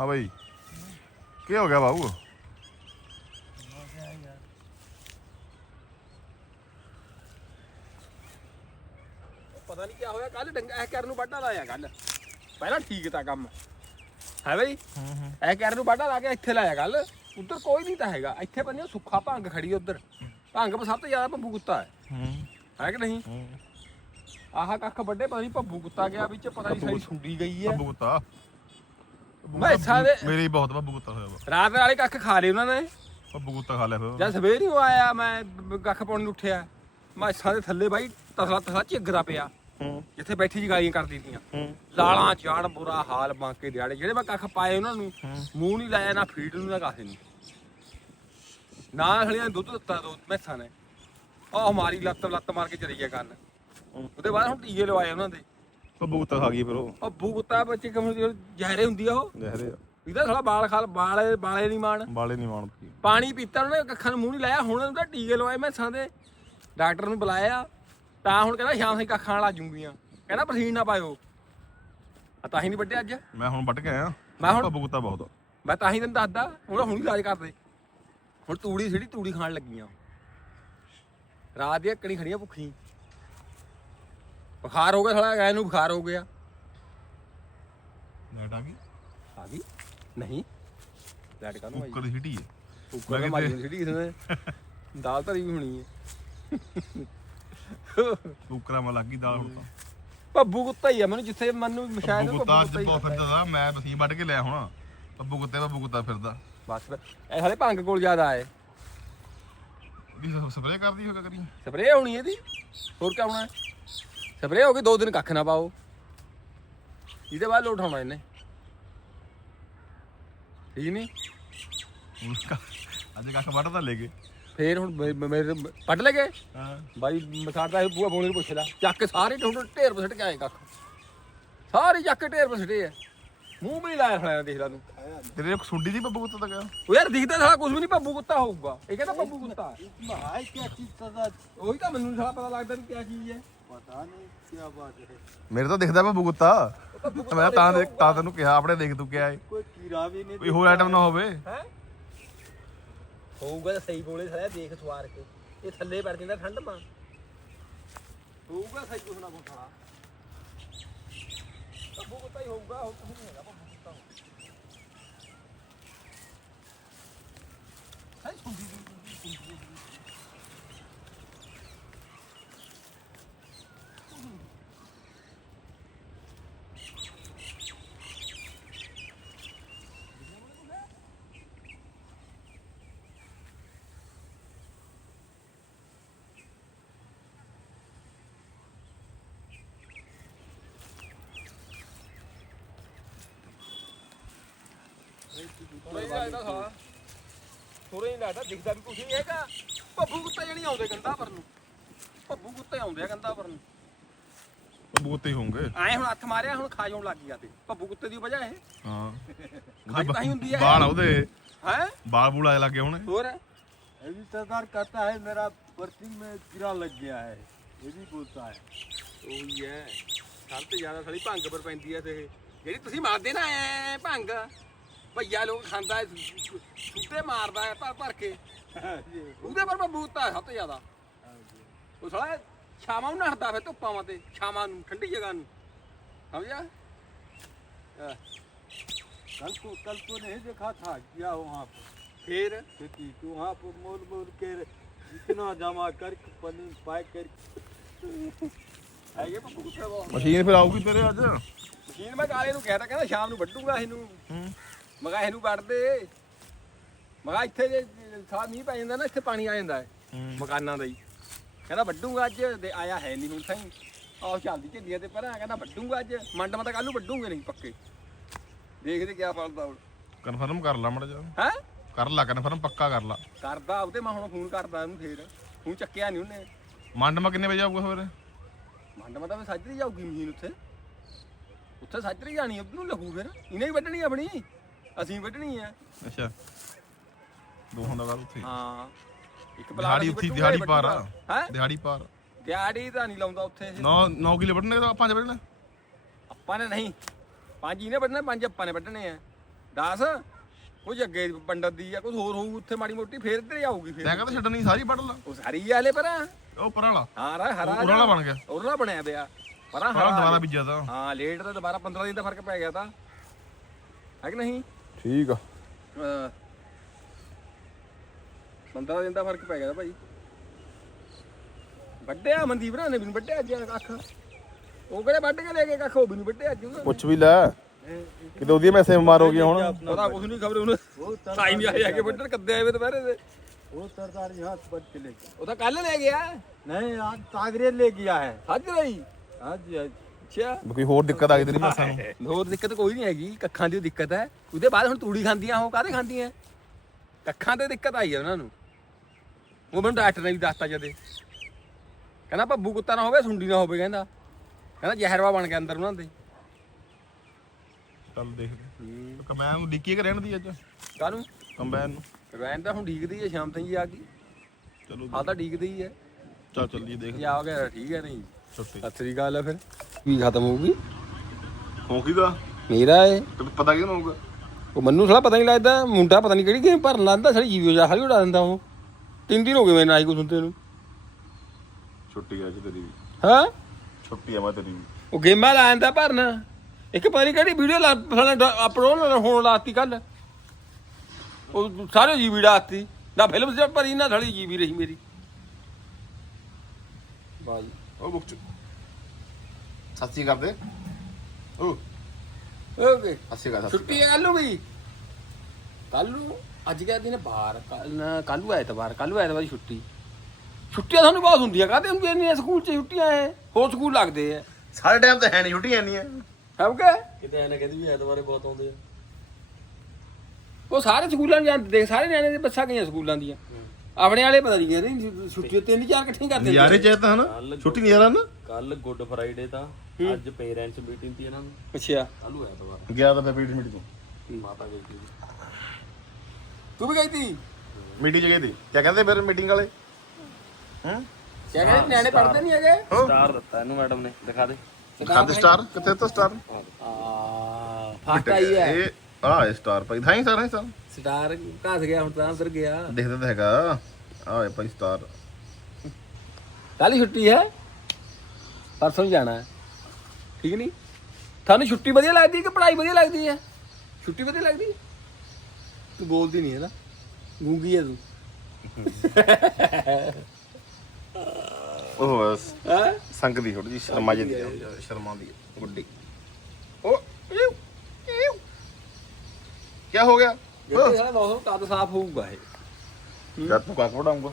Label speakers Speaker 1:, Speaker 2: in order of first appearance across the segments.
Speaker 1: ਹਾਂ ਬਾਈ। ਕੀ ਹੋ ਗਿਆ ਬਾਬੂ?
Speaker 2: ਪਤਾ ਨਹੀਂ ਕੀ ਹੋਇਆ ਕੱਲ ਡੰਗਾ ਇਹ ਕਰਨ ਨੂੰ ਵੱਡਾ ਲਾਇਆ ਕੱਲ ਪਹਿਲਾਂ ਠੀਕ ਤਾਂ ਕੰਮ। ਹੈ ਬਈ? ਇਹ ਕਰਨ ਨੂੰ ਵੱਡਾ ਲਾ ਕੇ ਇੱਥੇ ਲਾਇਆ ਕੱਲ ਉਧਰ ਕੋਈ ਨਹੀਂ ਤਾਂ ਹੈਗਾ। ਇੱਥੇ ਬੰਨੇ ਸੁੱਖਾ ਭੰਗ ਖੜੀ ਉਧਰ। ਭੰਗ ਪਰ ਸਭ ਤੋਂ ਜ਼ਿਆਦਾ ਭੰਬੂ ਕੁੱਤਾ ਹੈ।
Speaker 1: ਹੂੰ
Speaker 2: ਕਿ ਨਹੀਂ? ਆਹ ਕੱਖ ਵੱਡੇ ਪਤਾ ਨਹੀਂ ਭੰਬੂ ਕੁੱਤਾ ਗਿਆ ਵਿੱਚ ਪਤਾ ਨਹੀਂ ਸਾਰੀ ਸੁੰਡੀ ਗਈ ਹੈ।
Speaker 1: ਬੱਬੂ ਕੁੱਤਾ।
Speaker 2: ਮੈਂ ਸਾਰੇ
Speaker 1: ਮੇਰੇ ਹੀ ਬਹੁਤ ਬੱਬੂ ਕੁੱਤਾ ਹੋਇਆ ਵਾ।
Speaker 2: ਰਾਤ ਵਾਲੇ ਕੱਖ ਖਾ ਲਏ ਉਹਨਾਂ ਨੇ?
Speaker 1: ਬੱਬੂ ਕੁੱਤਾ ਖਾ ਲਿਆ ਫਿਰ।
Speaker 2: ਜਦ ਸਵੇਰ ਹੀ ਉਹ ਆਇਆ ਮੈਂ ਬ- ਕੱਖ ਪਾਉਣ ਨੂੰ ਉੱਠਿਆ। ਮਾਛਾਂ ਦੇ ਥੱਲੇ ਬਾਈ ਤਸਲਾ ਤਸਲਾ ਝਿੱਗਦਾ ਪਿਆ।
Speaker 1: ਹੂੰ।
Speaker 2: ਜਿੱਥੇ ਬੈਠੀ ਜੀ ਗਾਲੀਆਂ ਕਰਦੀ ਤੀਆਂ
Speaker 1: ਹੂੰ।
Speaker 2: ਲਾਲਾਂ ਚਾੜ ਬੁਰਾ ਹਾਲ ਬਾਂਕੇ ਦਿਹਾੜੇ ਜਿਹੜੇ ਮੈਂ ਕੱਖ ਪਾਏ ਉਹਨਾਂ ਨੂੰ ਮੂੰਹ ਨਹੀਂ ਲਾਇਆ ਨਾ ਫੀਡ ਨੂੰ ਨਾ ਕਾਸੇ ਨੂੰ ਨਾ ਹਲੀਆਂ ਦੁੱਧ ਦਿੱਤਾ ਦੋ ਮੈਸਾਂ ਨੇ। ਉਹ ਹਮਾਰੀ ਲੱਤ ਲੱਤ ਮਾਰ ਕੇ ਚਲੀ ਗਿਆ ਕੰਨ। ਉਹਦੇ ਬਾਅਦ ਹੁਣ ਟੀਕੇ ਲਵਾਏ ਉਹਨਾਂ ਦੇ।
Speaker 1: ਕੁੱਤਾ ਖਾ ਗਈ ਫਿਰ ਉਹ।
Speaker 2: ਉਹ ਬੂਤਾ ਬੱਚੇ ਕਮ ਜ਼ਹਿਰੇ ਹੁੰਦੀ ਆ ਉਹ?
Speaker 1: ਜ਼ਹਿਰੇ
Speaker 2: ਇਹਦਾ ਥੋੜਾ ਬਾਲ ਖਾਲ ਬਾਲੇ ਬਾਲੇ ਨਹੀਂ ਮਾਣ।
Speaker 1: ਬਾਲੇ ਨਹੀਂ ਮਾਣਦੀ
Speaker 2: ਪਾਣੀ ਪੀਤਾ ਉਹਨੇ ਕੱਖਾਂ ਨੂੰ ਮੂੰਹ ਨਹੀਂ ਲਾਇਆ ਹੁਣ ਉਹਦਾ ਟੀਕੇ ਲਵਾਏ ਮੈਸਾਂ ਦੇ। ਡਾਕਟਰ ਨੂੰ ਬੁਲਾਇਆ ਤਾਂ ਹੁਣ ਕਹਿੰਦਾ ਸ਼ਾਮ ਸੇ ਕੱਖਾਂ ਆ ਜੂਗੀਆਂ ਕਹਿੰਦਾ ਪਸੀਨ ਨਾ ਪਾਇਓ। ਆ ਤਾਂ ਹੀ ਨਹੀਂ ਵੱਡੇ ਅੱਜ।
Speaker 1: ਮੈਂ ਹੁਣ ਵੱਟ ਕੇ ਆਇਆ।
Speaker 2: ਮੈਂ ਹੁਣ-
Speaker 1: ਬੱਬੂ ਕੁੱਤਾ ਬਹੁਤ।
Speaker 2: ਮੈਂ ਤਾਂ ਹੀ ਤੈਨੂੰ ਦੱਸਦਾ ਹੁਣ ਹੁਣ ਇਲਾਜ ਕਰਦੇ। ਹੁਣ ਤੂੜੀ ਸਿੜੀ ਤੂੜੀ ਖਾਣ ਲੱਗੀਆਂ। ਰਾਤ ਦੀਆਂ ਕਣੀ ਖੜੀਆਂ ਭੁੱਖੀ ਬੁਖਾਰ ਹੋ ਗਿਆ ਸਾਲਾ ਗਾਇ ਨੂੰ ਬੁਖਾਰ ਹੋ ਗਿਆ।
Speaker 1: ਲਾਈਟ ਆ ਗਈ?
Speaker 2: ਆ ਗਈ? ਨਹੀਂ। ਲੈਟ ਕਾ ਨੂੰ ਆਈ?
Speaker 1: ਕੁੱਕਰ ਦੀ ਹੀਟੀ ਹੈ
Speaker 2: ਉੱਪਰ
Speaker 1: ਮੈਂ
Speaker 2: ਮਾਰੀ
Speaker 1: ਕਿਤੇ-
Speaker 2: ਸਿੜੀ ਇਸਨੇ। ਦਾਲ ਧਰੀ ਵੀ ਹੋਣੀ ਹੈ
Speaker 1: ਕੁੱਕਰਾਂ ਮਾ ਲੱਗੀ ਦਾਲ ਹੁਣ ਤਾਂ।
Speaker 2: ਭੱਬੂ ਕੁੱਤਾ ਹੀ ਆ ਮੈਨੂੰ ਜਿੱਥੇ ਮੈਨੂੰ ਸ਼ਾਇਦ
Speaker 1: ਬੱਬੂ
Speaker 2: ਉਹ
Speaker 1: ਕੁੱਤਾ ਅੱਜ ਬਹੁਤ ਫਿਰਦਾ ਦਾ ਮੈਂ ਬਸੀ ਵੱਢ ਕੇ ਲਿਆ ਹੁਣ ਬੱਬੂ ਕੁੱਤੇ ਬੱਬੂ ਕੁੱਤਾ ਫਿਰਦਾ।
Speaker 2: ਬਸ ਇਹ ਹਲੇ ਭੰਗ ਕੋਲ ਜ਼ਿਆਦਾ ਆਏ।
Speaker 1: ਵੀ ਸਪਰੇਅ ਕਰਦੀ ਹੋਗਾ ਕਰੀ?
Speaker 2: ਸਪਰੇਅ ਹੋਣੀ ਇਹਦੀ? ਹੋਰ ਕਿਆ ਹੋਣਾ? ਸਪਰੇ ਹੋ ਗਈ ਦੋ ਦਿਨ ਕੱਖ ਨਾ ਪਾਓ। ਇਹਦੇ ਬਾਅਦ ਲੋਟ ਆਉਣਾ ਇਹਨੇ। ਠੀਕ ਨਹੀਂ?
Speaker 1: ਅੱਜ ਕੱਖ ਵੱਢ ਤਾਂ ਲੈ ਗਏ।
Speaker 2: ਫੇਰ ਹੁਣ ਮੇਰੇ ਪੱਟ ਲਗੇ
Speaker 1: ਹਾਂ।
Speaker 2: ਬਾਈ ਮਸਾੜਦਾ ਇਹ ਪੂਆ ਬੋਲੇ ਪੁੱਛਦਾ ਚੱਕ ਸਾਰੇ ਢੋਲ ਢੇਰ ਪਸਟ ਕੇ ਆਏ ਕੱਖ। ਸਾਰੇ ਚੱਕ ਢੇਰ ਪਸਟੇ ਆ। ਮੂੰਹ ਵੀ ਲਾਇਆ ਖੜਾ ਦੇਖਦਾ ਤੂੰ।
Speaker 1: ਤੇਰੇ ਸੁੰਡੀ ਦੀ ਬੱਬੂ ਤਾਂ ਗਿਆ
Speaker 2: ਉਹ ਯਾਰ ਦਿਖਦਾ ਸਾਲਾ ਕੁਝ ਵੀ ਨਹੀਂ ਬੱਬੂ ਕੁੱਤਾ ਹੋਊਗਾ। ਇਹ ਕਹਿੰਦਾ ਬੱਬੂ ਕੁੱਤਾ।
Speaker 3: ਹੈ। ਮਹਾਈ ਕੀ ਚੀਜ਼ ਤਾਂ
Speaker 2: ਉਹੀ ਤਾਂ ਮੈਨੂੰ ਸਾਲਾ ਪਤਾ ਲੱਗਦਾ ਵੀ ਕੀ ਚੀਜ਼ ਹੈ।
Speaker 3: ਪਤਾ ਨਹੀਂ
Speaker 1: ਮੇਰੇ ਤਾਂ ਦਿਖਦਾ ਪਿਆ ਬੁਗੁੱਤਾ। ਮੈਂ ਤਾਂ ਦੇਖ- ਤਾਂ ਤੈਨੂੰ ਕਿਹਾ ਆਪਣੇ ਦੇਖ ਤੂੰ ਕਿਹਾ ਏ। ਕੋਈ ਹੋਰ ਆਈਟਮ ਨਾ ਹੋਵੇ।
Speaker 2: ਹੋਊਗਾ ਸਹੀ ਬੋਲੇ ਸਾਲਿਆ ਦੇਖ ਸਵਾਰ ਕੇ। ਇਹ ਥੱਲੇ ਪੜ ਜਾਂਦਾ ਠੰਡ ਮਾਂ ਹੋਊਗਾ ਸਹੀ ਕੁਛ ਨਾ ਕੁਛ ਸਾਲਾ। ਹੀ ਹੋਊਗਾ ਹੋਰ ਨਹੀਂ ਹੈਗਾ ਬੱਬੂ ਕੁੱਤਾ ਹੈ ਸੁਣਦੀ ਥੋੜਾ ਜਿਹਾ ਲੱਗਦਾ ਸਾਲਾ ਥੋੜਾ ਜਿਹਾ ਲੱਗਦਾ ਦਿਖਦਾ ਵੀ ਕੁਛ ਨਹੀਂ ਹੈਗਾ ਬੱਬੂ ਕੁੱਤੇ ਜਣੀ ਆਉਂਦੇ ਗੰਦਾ ਪਰ ਨੂੰ ਬੱਬੂ ਕੁੱਤੇ ਆਉਂਦੇ ਆ ਗੰਦਾ ਪਰ ਨੂੰ
Speaker 1: ਬੱਬੂ ਕੁੱਤੇ ਹੀ ਹੋਣਗੇ
Speaker 2: ਆਏ ਹੁਣ ਹੱਥ ਮਾਰਿਆ ਹੁਣ ਖਾ ਜਾਉਣ ਲੱਗ ਗਿਆ ਤੇ ਬੱਬੂ ਕੁੱਤੇ ਦੀ ਵਜ੍ਹਾ ਇਹ
Speaker 1: ਹਾਂ
Speaker 2: ਖਾਈ ਤਾਂ ਹੀ ਹੁੰਦੀ ਹੈ
Speaker 1: ਬਾਲ ਆ ਉਹਦੇ
Speaker 2: ਹੈ
Speaker 1: ਬਾਲ ਬੂਲ ਆਏ ਲੱਗੇ ਹੋਣੇ
Speaker 2: ਹੋਰ
Speaker 3: अभी सरदार कहता है मेरा बर्तन में कीड़ा लग गया है ये भी बोलता है
Speaker 2: ਉਹੀ ਹੈ ਸਭ ਤੋਂ ਜ਼ਿਆਦਾ ਸਾਲੀ ਭੰਗ ਪਰ ਪੈਂਦੀ ਹੈ ਤੇ ਇਹ ਜਿਹੜੀ ਤੁਸੀਂ ਮਾਰਦੇ ਨਾ ਐ ਭੰਗ ਭਈਆ ਲੋਕ ਖਾਂਦਾ ਹੈ, ਸੁੱਤੇ ਮਾਰਦਾ ਹੈ ਭਰ ਭਰ ਕੇ ਉਹਦੇ ਪਰ ਬਬੂਤਾ ਹੈ ਸਭ ਤੋਂ ਜ਼ਿਆਦਾ ਉਹ ਸਾਲਾ ਛਾਵਾਂ ਨੂੰ ਨੱਠਦਾ ਫਿਰ ਧੁੱਪਾਂ ਵਾਂ ਤੇ ਛਾਵਾਂ ਨੂੰ ਠੰਡੀ ਜਗ੍ਹਾ ਨੂੰ ਸਮਝਿਆ ਅਹ,
Speaker 3: कल को कल को नहीं देखा था क्या वहाँ पर
Speaker 2: ਫੇਰ
Speaker 3: खेती तो वहाँ पर मोल मोल के इतना जमा कर पनीर पैक कर
Speaker 2: ਹੈਗੇ ਬੱਬੂ ਕੁੱਤੇ ਬਹੁਤ
Speaker 1: ਮਸ਼ੀਨ ਫਿਰ ਆਊਗੀ ਤੇਰੇ ਅੱਜ
Speaker 2: ਮਸ਼ੀਨ ਮੈਂ ਕਾਲੇ ਨੂੰ ਕਹਿ ਤਾ ਕਹਿੰਦਾ ਸ਼ਾਮ ਨੂੰ ਵੱਢੂਗਾ ਇਹਨੂੰ ਮੈਂ ਕਿਹਾ ਇਹਨੂੰ ਵੱਢ ਦੇ। ਮੈਂ ਕਿਹਾ ਇੱਥੇ ਜੇ ਸਾਹ ਮੀਂਹ ਪੈ ਜਾਂਦਾ ਨਾ ਇੱਥੇ ਪਾਣੀ ਆ ਜਾਂਦਾ ਹੈ ਮਕਾਨਾਂ ਦਾ ਹੀ। ਕਹਿੰਦਾ ਵੱਢੂਗਾ ਅੱਜ ਤੇ ਆਇਆ ਹੈ ਨਹੀਂ ਹੁਣ ਸਾਈ ਆਹ ਚੱਲਦੀ ਝੱਲੀਆਂ ਤੇ ਪਰਾਂ ਕਹਿੰਦਾ ਵੱਢੂਗਾ ਅੱਜ। ਮੰਡ ਮੈਂ ਤਾਂ ਕੱਲ ਵੱਢੂਗੇ ਨਹੀਂ ਪੱਕੇ। ਦੇਖਦੇ ਕਿਆ ਫਲਦਾ ਹੁਣ।
Speaker 1: ਕਨਫਰਮ ਕਰ ਲਾ ਮੜ ਜਾ
Speaker 2: ਹੈ?
Speaker 1: ਕਰ ਲਾ ਕਨਫਰਮ ਪੱਕਾ ਕਰ ਲਾ।
Speaker 2: ਕਰਦਾ ਉਹਦੇ ਮੈਂ ਹੁਣ ਫੋਨ ਕਰਦਾ ਉਹਨੂੰ ਫੇਰ। ਹੁਣ ਚੱਕਿਆ ਨਹੀਂ ਉਹਨੇ।
Speaker 1: ਮੰਡ ਮਾ ਕਿੰਨੇ ਵਜੇ ਆਊਗਾ ਸਵੇਰੇ?
Speaker 2: ਮੰਡ ਮੈਂ ਤਾਂ ਸਾਜਰੀ ਜਾਊਗੀ ਮਸ਼ੀਨ ਉੱਥੇ। ਉੱਥੇ ਸਾਜਰੀ ਜਾਣੀ ਉਧਰ ਨੂੰ ਲੱਗੂ ਫਿਰ। ਇਹਨੇ ਹੀ ਵੱਢਣੀ ਆਪਣੀ। ਅਸੀਂ ਵੱਢਣੀ ਆ।
Speaker 1: ਅੱਛਾ। ਦੋਹਾਂ ਦਾ ਗੱਲ ਉੱਥੇ।
Speaker 2: ਹਾਂ। ਇੱਕ
Speaker 1: ਦਿਹਾੜੀ ਉੱਥੇ ਦਿਹਾੜੀ ਪਾਰ ਆ।
Speaker 2: ਹੈ?
Speaker 1: ਦਿਹਾੜੀ ਪਾਰ।
Speaker 2: ਦਿਹਾੜੀ ਤਾਂ ਨਹੀਂ ਲਾਉਂਦਾ ਉੱਥੇ ਇਹ।
Speaker 1: 9 9 ਕਿਲੋ ਵੱਢਣੇ ਤਾਂ 5 ਵੱਢਣੇ।
Speaker 2: ਆਪਾਂ ਨੇ ਨਹੀਂ। ਪੰਜ ਹੀ ਨੇ ਵੱਢਣੇ ਪੰਜ ਆਪਾਂ ਨੇ ਵੱਢਣੇ ਆ। 10 ਕੁਝ ਅੱਗੇ ਪੰਡਤ ਦੀ ਆ ਕੁਝ ਹੋਰ ਹੋਊ ਉੱਥੇ ਮਾੜੀ ਮੋਟੀ ਫੇਰ ਇੱਧਰ ਆਊਗੀ
Speaker 1: ਤੈਂ
Speaker 2: ਫੇਰ
Speaker 1: ਕਹਿੰਦਾ ਛੱਡਣੀ ਸਾਰੀ ਵੱਢ ਲਾ।
Speaker 2: ਉਹ ਸਾਰੀ ਆਲੇ ਪਰ।
Speaker 1: ਉਹ ਪਰ ਵਾਲਾ।
Speaker 2: ਹਾਰਾ ਹਰਾ
Speaker 1: ਉਹ ਵਾਲਾ ਬਣ ਗਿਆ।
Speaker 2: ਉਹਦਾ ਬਣਿਆ ਪਿਆ। ਪਰਾਂ
Speaker 1: ਪਰ ਦੁਬਾਰਾ ਬੀਜਿਆ ਤਾਂ।
Speaker 2: ਹਾਂ ਲੇਟ ਤਾਂ ਦੁਬਾਰਾ 15 ਦਿਨ ਦਾ ਫ਼ਰਕ ਪੈ ਗਿਆ ਤਾਂ। ਹੈ ਕਿ ਨਹੀਂ?
Speaker 1: ਠੀਕ ਆ
Speaker 2: ਅਹ 15 ਦਿਨ ਦਾ ਫਰਕ ਪੈ ਗਿਆ ਭਾਈ ਵੱਡਿਆ ਮਨਦੀਪ ਰਾਂ ਨੇ ਵੀ ਨੀ ਵੱਡਿਆ ਅੱਜ ਕੱਖ ਉਹ ਕਿਹੜੇ ਵੱਢ ਕੇ ਲੈ ਗਏ ਕੱਖ ਉਹ ਵੀ ਨਹੀਂ ਵੱਡਿਆ ਅੱਜ ਉਹਨਾਂ
Speaker 1: ਪੁੱਛ ਵੀ ਲੈ ਕਿਤੇ ਉਹਦੀ ਮੈਸੇ ਬਿਮਾਰ ਹੋ ਗਈ ਹੁਣ
Speaker 2: ਪਤਾ ਕੁਝ ਨਹੀਂ ਖਬਰ ਉਹਨੂੰ
Speaker 3: वो
Speaker 2: ਟਾਈਮ ਨਹੀਂ ਆਇਆ ਕਿ ਵੱਢਣ ਕੱਦੇ ਆਏ ਵੇ ਦੁਪਹਿਰੇ ਦੇ
Speaker 3: वो सरदार यहाँ से बच के ले गया
Speaker 2: ਉਹ ਤਾਂ ਕੱਲ ਲੈ ਗਿਆ
Speaker 3: नहीं आज सागरे ले गया है
Speaker 2: ਅੱਜ ਲਈ
Speaker 3: हाँ जी आज
Speaker 2: ਅੱਛਾ।
Speaker 1: ਕੋਈ ਹੋਰ ਦਿੱਕਤ ਆ ਗਈ ਤੇਰੀ ਮੈਸਾਂ ਨੂੰ
Speaker 2: ਹੋਰ ਦਿੱਕਤ ਕੋਈ ਨਹੀਂ ਹੈਗੀ ਕੱਖਾਂ ਦੀ ਦਿੱਕਤ ਹੈ। ਉਹਦੇ ਬਾਅਦ ਹੁਣ ਤੂੜੀ ਖਾਂਦੀਆਂ ਉਹ ਕਾਹਦੇ ਖਾਂਦੀਆਂ? ਕੱਖਾਂ ਤੇ ਦਿੱਕਤ ਆਈ ਹੈ ਉਹਨਾਂ ਨੂੰ। ਉਹ ਮੈਨੂੰ ਡਾਕਟਰ ਨੇ ਵੀ ਦੱਸਤਾ ਜਦੇ। ਕਹਿੰਦਾ ਭੱਬੂ ਕੁੱਤਾ ਨਾ ਹੋਵੇ ਸੁੰਡੀ ਨਾ ਹੋਵੇ ਕਹਿੰਦਾ। ਕਹਿੰਦਾ ਜ਼ਹਿਰਵਾ ਬਣ ਗਿਆ ਅੰਦਰ ਉਹਨਾਂ ਦੇ।
Speaker 1: ਚੱਲ ਦੇਖਦੇ ਕੰਬਾਈਨ ਨੂੰ ਡਿੱਕੀ ਕਿ ਰਹਿਣ ਦੀ ਅੱਜ।
Speaker 2: ਕਾਹਨੂੰ?
Speaker 1: ਕੰਬਾਈਨ ਨੂੰ।
Speaker 2: ਰੈਨ ਤਾਂ ਹੁਣ ਡੀਕਦੀ ਹੈ ਸ਼ਾਮ ਤਾਈਂ ਆ ਗਈ।
Speaker 1: ਚਲੋ
Speaker 2: ਹਾਲ ਤਾਂ ਡੀਕਦੀ ਹੀ ਹੈ
Speaker 1: ਚੱਲ ਚੱਲੀਏ ਦੇਖ
Speaker 2: ਜੇ ਆ ਗਿਆ ਠੀਕ ਹੈ ਨਹੀਂ? ਸਤਿ ਸ੍ਰੀ ਅਕਾਲ ਹੈ ਫਿਰ। ਵੀ ਖਤਮ ਹੋਊਗੀ?
Speaker 1: ਹੋ ਕਿਦਾ
Speaker 2: ਮੇਰਾ ਏ।
Speaker 1: ਤੈਨੂੰ ਪਤਾ ਕਿਹਨੂੰ ਹੋਊਗਾ?
Speaker 2: ਉਹ ਮੈਨੂੰ ਸਾਲਾ ਪਤਾ ਨਹੀਂ ਲੱਗਦਾ ਮੁੰਡਾ ਪਤਾ ਨਹੀਂ ਕਿਹੜੀ ਗੇਮ ਭਰਨ ਲਾਂਦਾ ਸਾਲੀ ਜੀਵੋ ਜਾ ਖਾਲੀ ਉਡਾ ਦਿੰਦਾ ਉਹ। ਤਿੰਨ ਦਿਨ ਹੋ ਗਏ ਮੈਨੂੰ ਆਈ ਕੋ ਸੁਣਦੇ ਨੂੰ।
Speaker 1: ਛੁੱਟੀ ਅੱਜ ਤੇਰੀ ਵੀ।
Speaker 2: ਹਾਂ?
Speaker 1: ਛੁੱਟੀ ਆ ਮੈਂ ਤੇਰੀ ਵੀ।
Speaker 2: ਉਹ ਗੇਮਾਂ ਲਾ ਜਾਂਦਾ ਭਰਨ। ਇੱਕ ਨਹੀਂ ਕਿਹੜੀ ਵੀਡੀਓ ਅਪਲੋਡ ਹੋਣ ਲਾਤੀ ਕੱਲ ਉਹ ਸਾਰੇ ਜੀਬੀ ਡਾਤੀ ਨਾ ਫਿਲਮ ਸੇ ਭਰੀ ਨਾ ਥੜੀ ਜੀਬੀ ਰਹੀ ਮੇਰੀ। ਬਾਈ।
Speaker 1: ਉਹ ਮੁਕਤ ਸੱਚੀ ਕਰਦੇ ਉਹ
Speaker 2: ਓਕੇ
Speaker 1: ਸੱਚੀ ਕਰਦੇ
Speaker 2: ਛੁੱਟੀ ਕੱਲ ਨੂੰ ਵੀ ਕੱਲ ਅੱਜ ਦਾ ਦਿਨ ਬਾਹਰ ਕੱਲ ਨੂੰ ਐਤਵਾਰ ਕੱਲ ਨੂੰ ਐਤਵਾਰ ਛੁੱਟੀ ਛੁੱਟੀਆਂ ਤੁਹਾਨੂੰ ਬਹੁਤ ਹੁੰਦੀਆਂ ਕਾਹਦੇ ਹੁੰਦੀਆਂ ਨੇ ਸਕੂਲ 'ਚ ਛੁੱਟੀਆਂ ਐ ਹੋਰ ਸਕੂਲ ਲੱਗਦੇ ਐ
Speaker 1: ਸਾਰੇ ਟਾਈਮ ਤਾਂ ਹੈ ਨਹੀਂ ਛੁੱਟੀਆਂ ਨਹੀਂ
Speaker 2: ਸਭ ਕੇ
Speaker 3: ਕਿਤੇ ਐ ਕਹਿੰਦੀ ਵੀ ਐਤਵਾਰੇ ਬਹੁਤ ਆਉਂਦੇ ਆ
Speaker 2: ਉਹ ਸਾਰੇ ਸਕੂਲਾਂ ਨੂੰ ਜਾਂਦੇ ਦੇਖ ਸਾਰੇ ਨਿਆਣੇ ਦੇ ਬੱਸਾਂ ਗਈਆਂ ਸਕੂਲਾਂ ਦੀਆਂ ਆਪਣੇ ਵਾਲੇ ਪਤਾ ਨਹੀਂ ਕਹਿੰਦੇ ਛੁੱਟੀ ਤਿੰਨ ਚਾਰ ਇਕੱਠੀਆਂ ਕਰਦੇ
Speaker 1: ਨਜ਼ਾਰੇ ਚ ਤਾਂ ਹਨਾ? ਛੁੱਟੀ ਨਜ਼ਾਰਾ ਨਾ?
Speaker 3: ਕੱਲ ਗੁੱਡ ਫਰਾਈਡੇ ਤਾਂ ਅੱਜ ਪੇਰੈਂਟਸ ਮੀਟਿੰਗ ਤੀ ਇਹਨਾਂ ਨੂੰ
Speaker 2: ਅੱਛਾ।
Speaker 3: ਕੱਲੂ ਐਤਵਾਰ।
Speaker 1: ਗਿਆ ਤਾਂ ਪੀਟੀ ਮੀਟਿੰਗ ਤੋਂ
Speaker 3: ਮਾਤਾ ਗਈ ਸੀ।
Speaker 2: ਤੂੰ ਵੀ ਗਈ ਤੀ?
Speaker 1: ਮੀਟਿੰਗ ਚ ਤੇ। ਕੀ ਕਹਿੰਦੇ ਫਿਰ ਮੀਟਿੰਗ ਵਾਲੇ? ਹਾਂ?
Speaker 2: ਕਿਆ ਕਹਿੰਦੇ? ਨਿਆਣੇ ਪੜ੍ਹਦੇ ਨਹੀਂ ਹੈਗੇ?
Speaker 3: ਸਟਾਰ ਦਿੱਤਾ ਇਹਨੂੰ ਮੈਡਮ ਨੇ। ਦਿਖਾ ਦੇ।
Speaker 1: ਖਾਤੇ ਸਟਾਰ ਕਿੱਥੇ ਤਾਂ ਸਟਾਰ
Speaker 2: ਆ ਫਾਟ ਆਈ ਹੈ।
Speaker 1: ਇਹ ਆ ਹੈ ਸਟਾਰ ਭਾਈ। ਥਾਈ ਸਟਾਰ ਹੈ ਸਟਾਰ
Speaker 2: ਸਟਾਰ ਘਸ ਗਿਆ ਹੁਣ ਤਾਂ ਅੰਦਰ ਗਿਆ।
Speaker 1: ਦੇਖਦਾ ਤਾਂ ਹੈਗਾ। ਆ ਹੈ ਭਾਈ ਸਟਾਰ।
Speaker 2: ਕੱਲ ਛੁੱਟੀ ਹੈ। ਪਰਸੋਂ ਨੂੰ ਜਾਣਾ ਹੈ। ਠੀਕ ਨਹੀਂ? ਤੁਹਾਨੂੰ ਛੁੱਟੀ ਵਧੀਆ ਲੱਗਦੀ ਹੈ ਕਿ ਪੜ੍ਹਾਈ ਵਧੀਆ ਲੱਗਦੀ ਹੈ? ਛੁੱਟੀ ਵਧੀਆ ਲੱਗਦੀ ਹੈ? ਤੂੰ ਬੋਲਦੀ ਨਹੀਂ ਹੈ ਨਾ। ਗੂੰਗੀ ਹੈ ਤੂੰ।
Speaker 1: ਉਹ ਬਸ।
Speaker 2: ਹੈ?
Speaker 1: ਸੰਗ ਦੀ ਥੋੜੀ ਜੀ ਸ਼ਰਮਾ ਜੀ ਦੀ ਸ਼ਰਮਾ ਦੀ ਗੁੱਡੀ। ਉਹ। ਕਿਆ ਹੋ ਗਿਆ?
Speaker 2: ਇਹ ਸਾਰਾ ਮੌਸਮ ਕਦ ਸਾਫ਼ ਹੋਊਗਾ ਇਹ।
Speaker 1: ਜਦ ਤੂੰ ਕਾਕ ਵੜਾਉਂਗਾ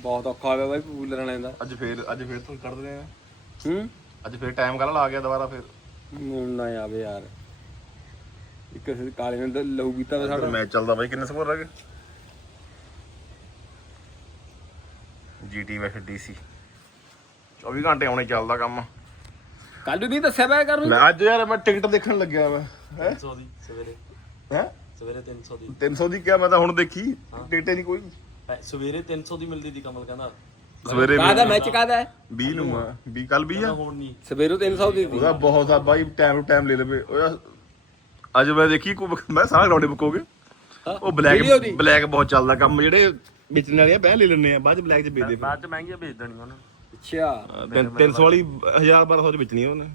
Speaker 2: ਬਹੁਤ ਔਖਾ ਹੋਇਆ ਬਾਈ ਕੂਲਰ ਵਾਲਿਆਂ ਦਾ।
Speaker 1: ਅੱਜ ਫੇਰ ਅੱਜ ਫੇਰ ਤੂੰ ਕੱਢ ਦੇ ਆ।
Speaker 2: ਹੂੰ।
Speaker 1: ਅੱਜ ਫੇਰ ਟਾਈਮ ਕੱਲ ਆ ਗਿਆ ਦੁਬਾਰਾ ਫੇਰ।
Speaker 2: ਹੁਣ ਨਾ ਆਵੇ ਯਾਰ। ਇੱਕ ਅਸੀਂ ਕਾਲੇ ਨੇ ਤਾਂ ਲਹੂ ਪੀਤਾ ਵਾ ਸਾਡਾ
Speaker 1: ਮੈਚ ਚੱਲਦਾ ਬਾਈ ਕਿੰਨੇ ਸਕੋਰ ਰਹਿ ਗਏ ਜੀਟੀ ਵੈਸੇ ਡੀਸੀ 24 ਘੰਟੇ ਆਉਣੇ ਚੱਲਦਾ ਕੰਮ।
Speaker 2: ਕੱਲ ਨੂੰ ਨਹੀਂ ਦੱਸਿਆ ਪਿਆ ਕਰਨ।
Speaker 1: ਮੈਂ ਅੱਜ ਯਾਰ ਮੈਂ ਟਿਕਟ ਦੇਖਣ ਲੱਗਿਆ ਵਾ। ਹੈ?
Speaker 3: 300 ਦੀ ਸਵੇਰੇ।
Speaker 1: ਹੈ?
Speaker 3: ਸਵੇਰੇ 300 ਦੀ।
Speaker 1: 300 ਦੀ ਕਿਆ ਮੈਂ ਤਾਂ ਹੁਣ ਦੇਖੀ। ਹੀ। ਨਹੀਂ ਕੋਈ।
Speaker 3: ਐ, ਸਵੇਰੇ 300 ਦੀ ਮਿਲਦੀ ਦੀ ਕਮਲ ਕਹਿੰਦਾ।
Speaker 1: ਸਵੇਰੇ
Speaker 2: ਕਾਹਦਾ ਮੈਚ ਕਾਹਦਾ? ਹੈ
Speaker 1: 20 ਨੂੰ ਆ 20 ਕੱਲ 20 ਆ?
Speaker 3: ਹੁਣ ਨਹੀਂ।
Speaker 2: ਸਵੇਰੋਂ 300 ਦੀ ਸੀ।
Speaker 1: ਉਹਦਾ ਬਹੁਤ ਆ ਬਾਈ ਟਾਈਮ ਟੂ ਟਾਈਮ ਲੈ ਲਵੇ। ਉਹ ਯਾਰ, ਅੱਜ ਮੈਂ ਦੇਖੀ ਕੋ ਮੈਂ ਸਾਰਾ ਗਰਾਉਂਡ ਬੁੱਕ ਹੋ। ਗਏ ਉਹ
Speaker 2: Video ਦੀ?
Speaker 1: ਬਲੈਕ ਬਲੈਕ ਬਹੁਤ ਚੱਲਦਾ ਕੰਮ ਜਿਹੜੇ ਵੇਚਣ ਵਾਲੇ ਆ ਬਹਿ ਲੈ ਲੈਣੇ ਆ। ਬਾਅਦ ਚ ਬਲੈਕ ਚ ਵੇਚਦੇ
Speaker 3: ਬਾਅਦ ਚ ਮਹਿੰਗੀਆਂ ਭੇਜ ਦੇਣੀਆਂ ਉਹਨਾਂ।
Speaker 2: ਅੱਛਾ।
Speaker 1: ਫਿਰ 300 ਵਾਲੀ 1000 1200 ਚ ਵੇਚਣੀ ਆ ਉਹਨੇ।